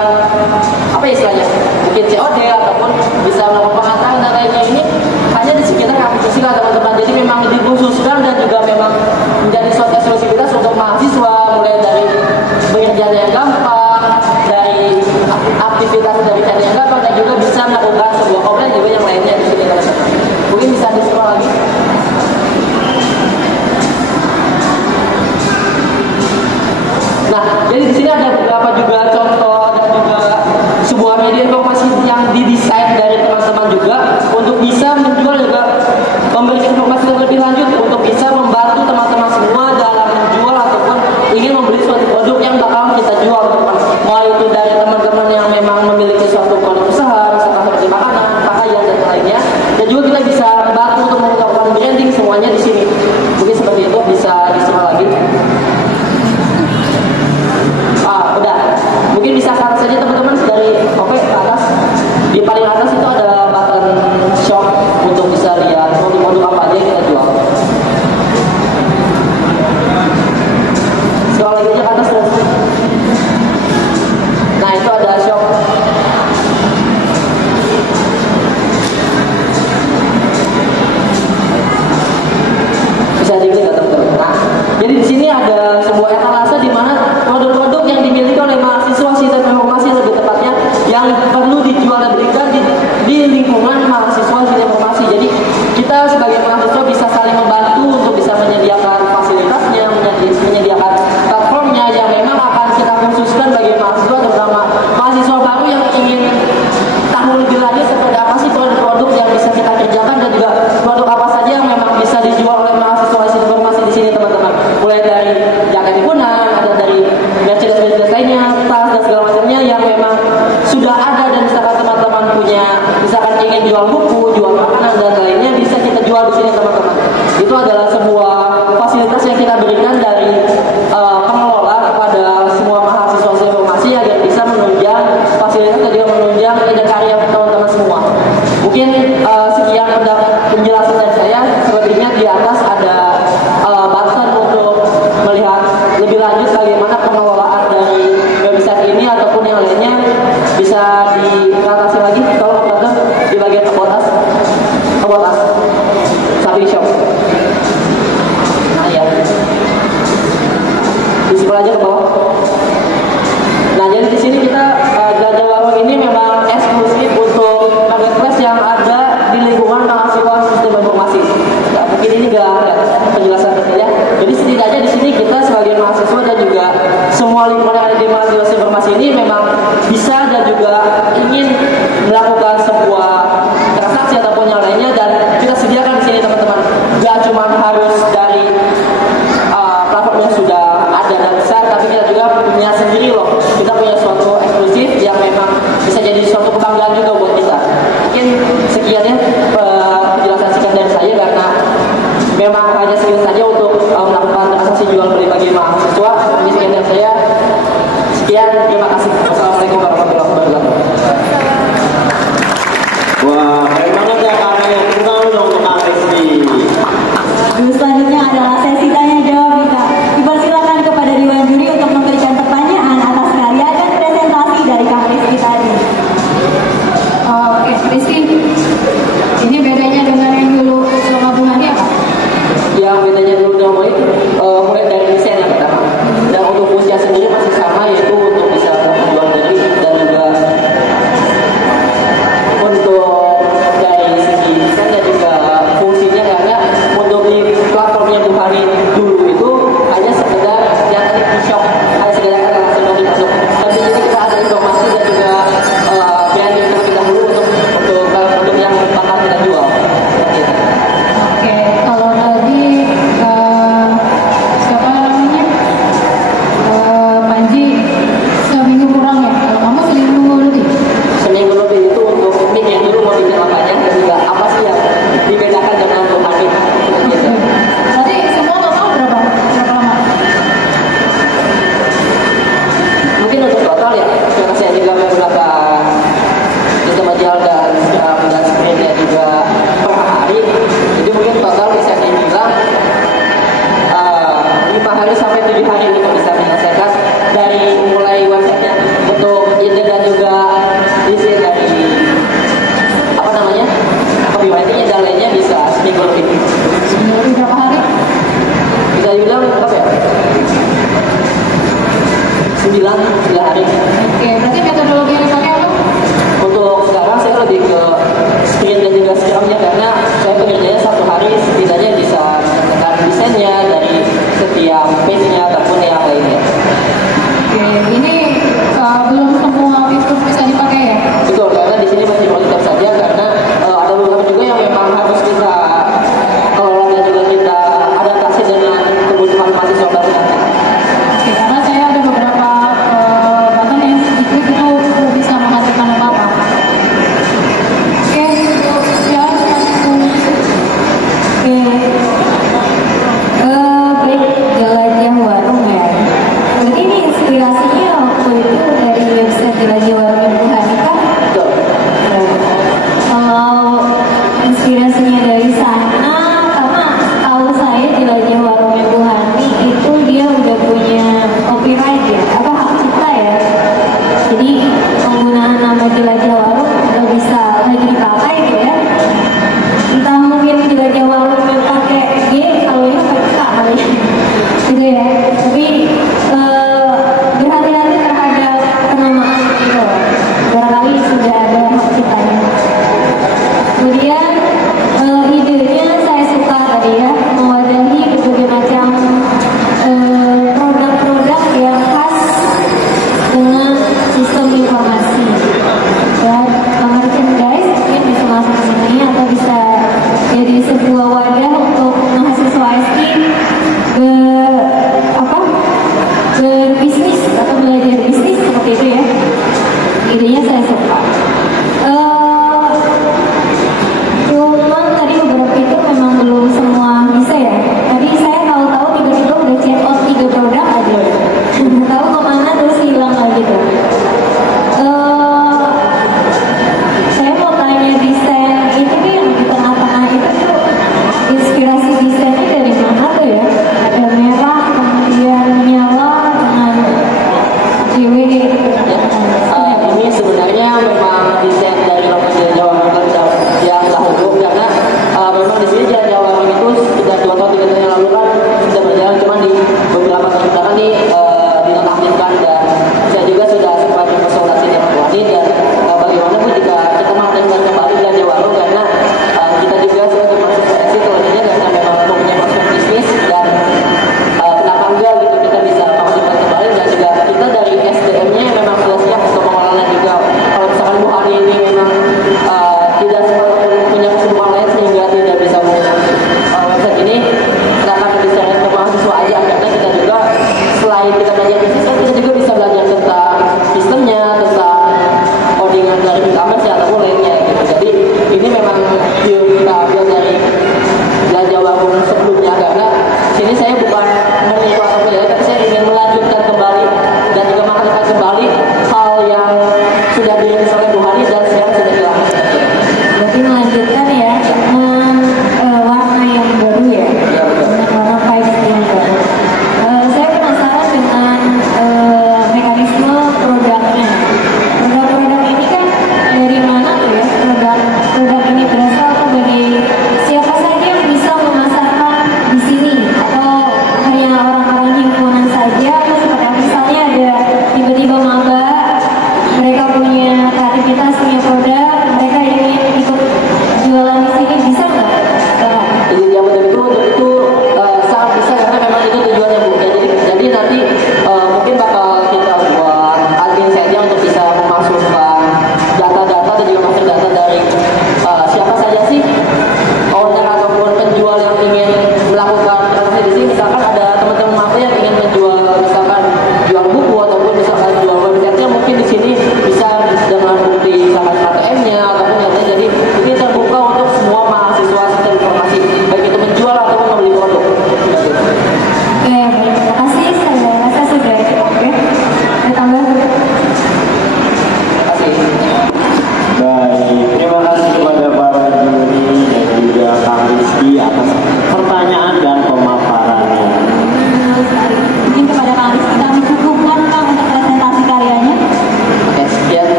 apa istilahnya, mungkin COD ataupun bisa melakukan pengantaran dan lainnya. Ini hanya di sekitar kampus kita teman-teman. Jadi memang dikhususkan dan juga memang menjadi suatu eksklusivitas untuk mahasiswa, mulai dari bekerja yang gampang, dari aktivitas dari cari yang gampang, dan juga bisa melakukan sebuah offline juga yang lainnya di sini teman-teman. Mungkin bisa di-scroll lagi. Nah, jadi di sini ada beberapa juga contoh dan juga sebuah media informasi yang didesain dari teman-teman juga untuk bisa menjual juga memberikan informasi yang lebih lanjut untuk bisa membantu teman-teman semua dalam menjual ataupun ingin membeli suatu produk yang bakal kita jual teman-teman. Mulai itu dari teman-teman yang memang memiliki suatu produk usaha, misalkan seperti makanan, pakaian dan lainnya, dan juga kita bisa bantu untuk melakukan branding semuanya di sini. Mungkin seperti itu, bisa disuruh lagi. Udah. Mungkin bisa saran saja teman-teman dari ke atas. Di paling atas itu ada button shop dijual dan belikan di lingkungan mahasiswa sistem informasi. Jadi kita sebagai mahasiswa bisa saling membantu untuk bisa menyediakan fasilitasnya, menyediakan platformnya yang memang akan kita khususkan bagi mahasiswa, terutama mahasiswa baru yang ingin tahu lebih lanjut seperti apa sih produk-produk yang bisa kita kerjakan dan juga produk apa saja yang memang bisa dijual oleh mahasiswa sistem informasi di sini teman-teman. Mulai dari jaket himpunan, ada dari merchandise lainnya, tas dan segala macamnya yang memang sudah ada dan misalkan teman-teman punya, misalkan ingin jual buku, jual makanan dan lainnya bisa kita jual di sini teman-teman. Itu adalah sebuah fasilitas yang kita berikan dari pengelola kepada semua mahasiswa informasi agar bisa menunjang fasilitas dan juga menunjang ide karya teman-teman semua. Mungkin sekian penjelasan dari saya. Selebihnya di atas ada button untuk melihat lebih lanjut bagaimana pengelolaan dari website ini ataupun yang lainnya bisa diatasi lagi. Kalau button di bagian about us Sabi Shop. Nah ya, di sebelah aja ke bawah. Nah jadi di sini kita Gajah Warung ini memang eksklusif untuk marketplace yang ada di lingkungan mahasiswa sistem informasi. Ya, mungkin ini enggak penjelasan detailnya. Jadi setidaknya di sini kita sebagai mahasiswa dan juga semua lingkungan yang ada di mahasiswa sistem informasi ini memang bisa dan juga ingin melakukan masuk ke sini atau bisa jadi sebuah wadah untuk mahasiswa ST berbisnis atau belajar bisnis seperti itu ya. Idenya saya